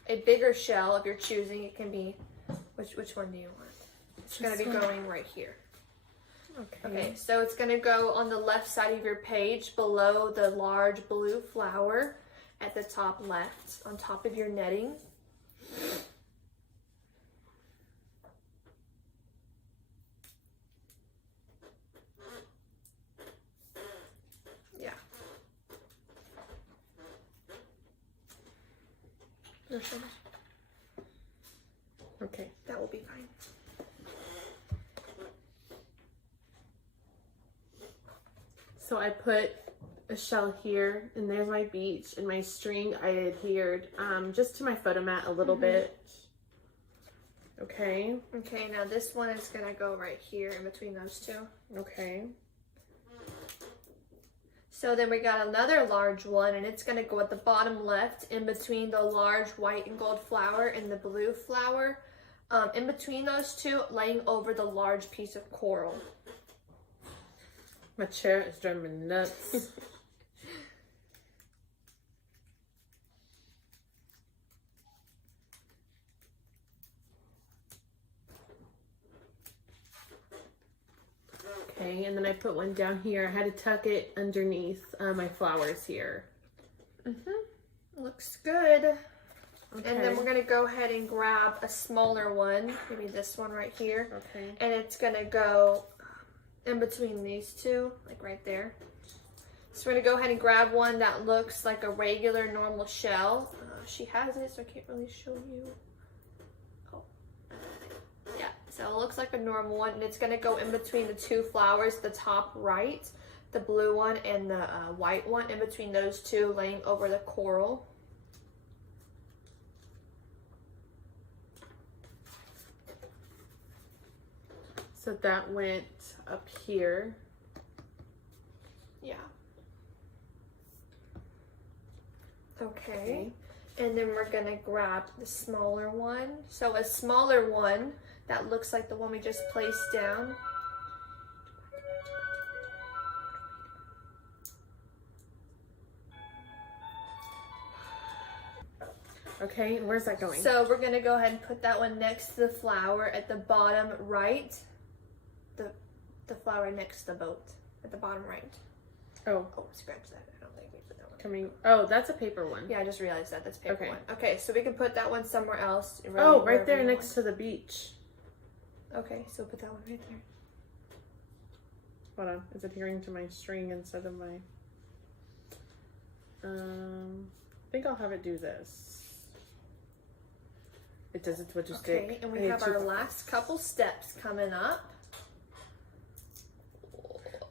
a bigger shell if you're choosing, it can be, which one do you want? It's going to be going right here. Okay, so it's going to go on the left side of your page below the large blue flower at the top left, on top of your netting. Yeah. Okay. That will be fine. So I put a shell here, and there's my beach, and my string I adhered just to my photo mat a little bit. Okay. Okay, now this one is gonna go right here in between those two. Okay. So then we got another large one, and it's gonna go at the bottom left in between the large white and gold flower and the blue flower. In between those two, laying over the large piece of coral. My chair is driving me nuts. Okay, and then I put one down here. I had to tuck it underneath my flowers here. Looks good. Okay. And then we're gonna go ahead and grab a smaller one, maybe this one right here. Okay. And it's gonna go in between these two, like right there. So we're gonna go ahead and grab one that looks like a regular normal shell. She has it, so I can't really show you. Oh, yeah. So it looks like a normal one, and it's gonna go in between the two flowers, the top right, the blue one and the white one, in between those two, laying over the coral. So that went up here. Yeah. Okay. And then we're gonna grab the smaller one. So a smaller one that looks like the one we just placed down. Okay, and where's that going? So we're gonna go ahead and put that one next to the flower at the bottom right. The flower next to the boat at the bottom right. Oh, Scratch that. I don't think we put that one. coming. Oh, that's a paper one. Yeah, I just realized that. That's paper Okay. one. Okay, so we can put that one somewhere else. Oh, right there next to the beach. Okay, so put that one right Hold on. Is adhering to my string instead of my... I think I'll have it do this. It does it with just Okay, and we have our last couple steps coming up.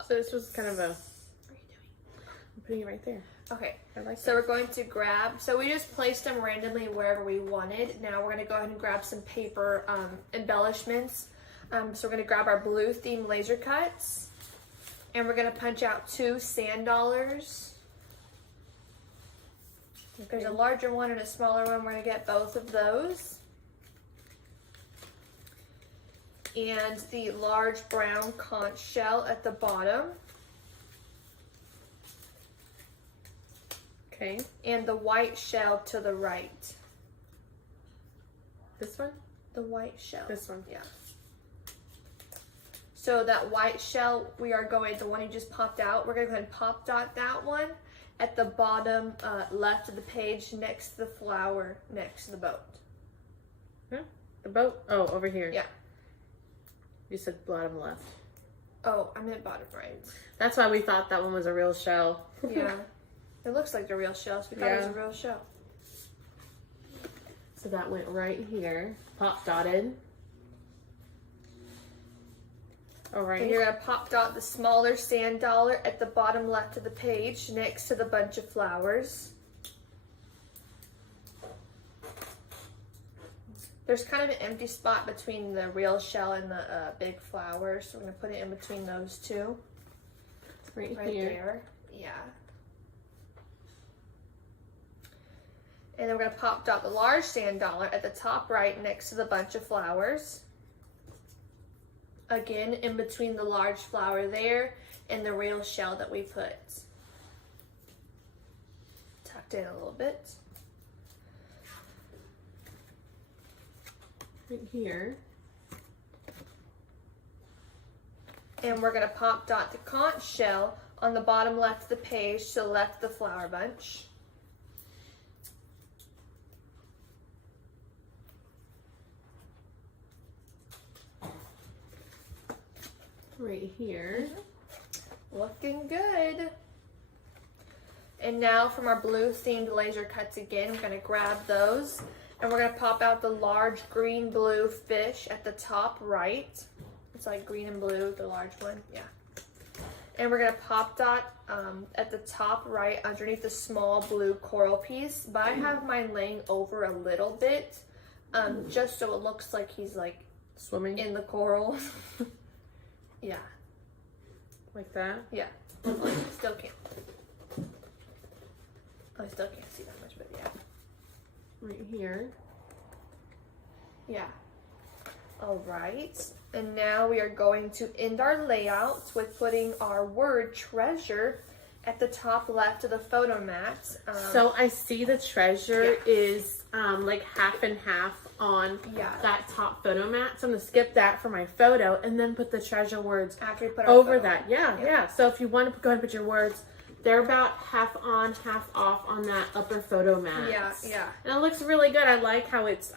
So this was kind of a... What are you doing? I'm putting it right there. Okay, I like so we're going to grab, so we just placed them randomly wherever we wanted. Now we're going to go ahead and grab some paper embellishments. So we're going to grab our blue theme laser cuts, and we're going to punch out 2 sand dollars. Okay. There's a larger one and a smaller one. We're going to get both of those. And the large brown conch shell at the bottom. Okay. And the white shell to the right. This one? The white shell. This one? Yeah. So that white shell, we are going, the one you just popped out, we're going to go ahead and pop dot that one at the bottom left of the page next to the flower, next to the boat. Huh? The boat? Oh, over here. Yeah. You said bottom left. Oh, I meant bottom right. That's why we thought that one was a real shell. Yeah. It looks like the real shell, so we thought it was a real shell. So that went right here, pop dotted. All right. And you're going to pop dot the smaller sand dollar at the bottom left of the page next to the bunch of flowers. There's kind of an empty spot between the real shell and the big flower, so we're going to put it in between those two. Right here. There. Yeah. And then we're going to pop dot the large sand dollar at the top right next to the bunch of flowers. Again, in between the large flower there and the real shell that we put. Tucked in a little bit. Right here. And we're going to pop dot the conch shell on the bottom left of the page to the left of the flower bunch. Right here. Looking good. And now from our blue themed laser cuts again, I'm going to grab those and we're going to pop out the large green blue fish at the top right. It's like green and blue, the large one. Yeah. And we're going to pop dot at the top right underneath the small blue coral piece. But I have mine laying over a little bit just so it looks like he's like swimming in the coral. Yeah. Like that? Yeah. Still can't. I still can't see that much, but yeah. Right here. Yeah. All right. And now we are going to end our layout with putting our word treasure at the top left of the photo mat. So I see the treasure is like half and half on that top photo mat. So I'm going to skip that for my photo and then put the treasure words after we put over that. Yeah. So if you want to go ahead and put your words, they're about half on, half off on that upper photo mat. Yeah. And it looks really good. I like how it's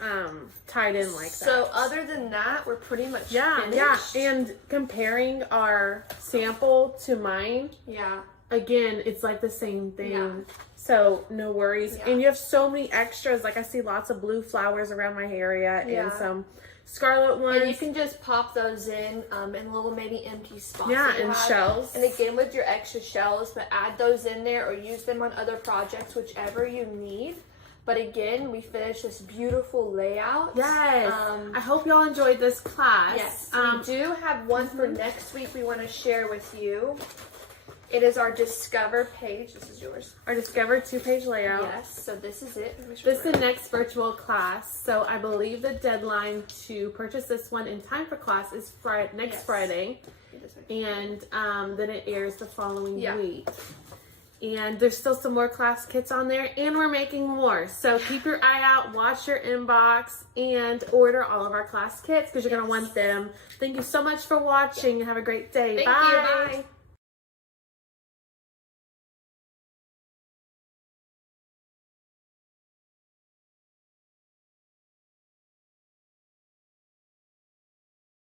tied in like that. So other than that, we're pretty much finished. Yeah. And comparing our sample to mine. Yeah. Again, it's like the same thing. Yeah. So no worries. Yeah. And you have so many extras. Like I see lots of blue flowers around my area and some scarlet ones. And you can just pop those in little maybe empty spots. Yeah, and shells. And again, with your extra shells, but add those in there or use them on other projects, whichever you need. But again, we finished this beautiful layout. Yes. I hope y'all enjoyed this class. Yes. We do have one for next week we want to share with you. It is our Discover page. This is yours. Our Discover 2-page layout. Yes, so this is it. This is the next virtual class. So I believe the deadline to purchase this one in time for class is next Friday. And then it airs the following week. And there's still some more class kits on there, and we're making more. So keep your eye out, watch your inbox, and order all of our class kits because you're going to want them. Thank you so much for watching, and have a great day. Thank you. Bye.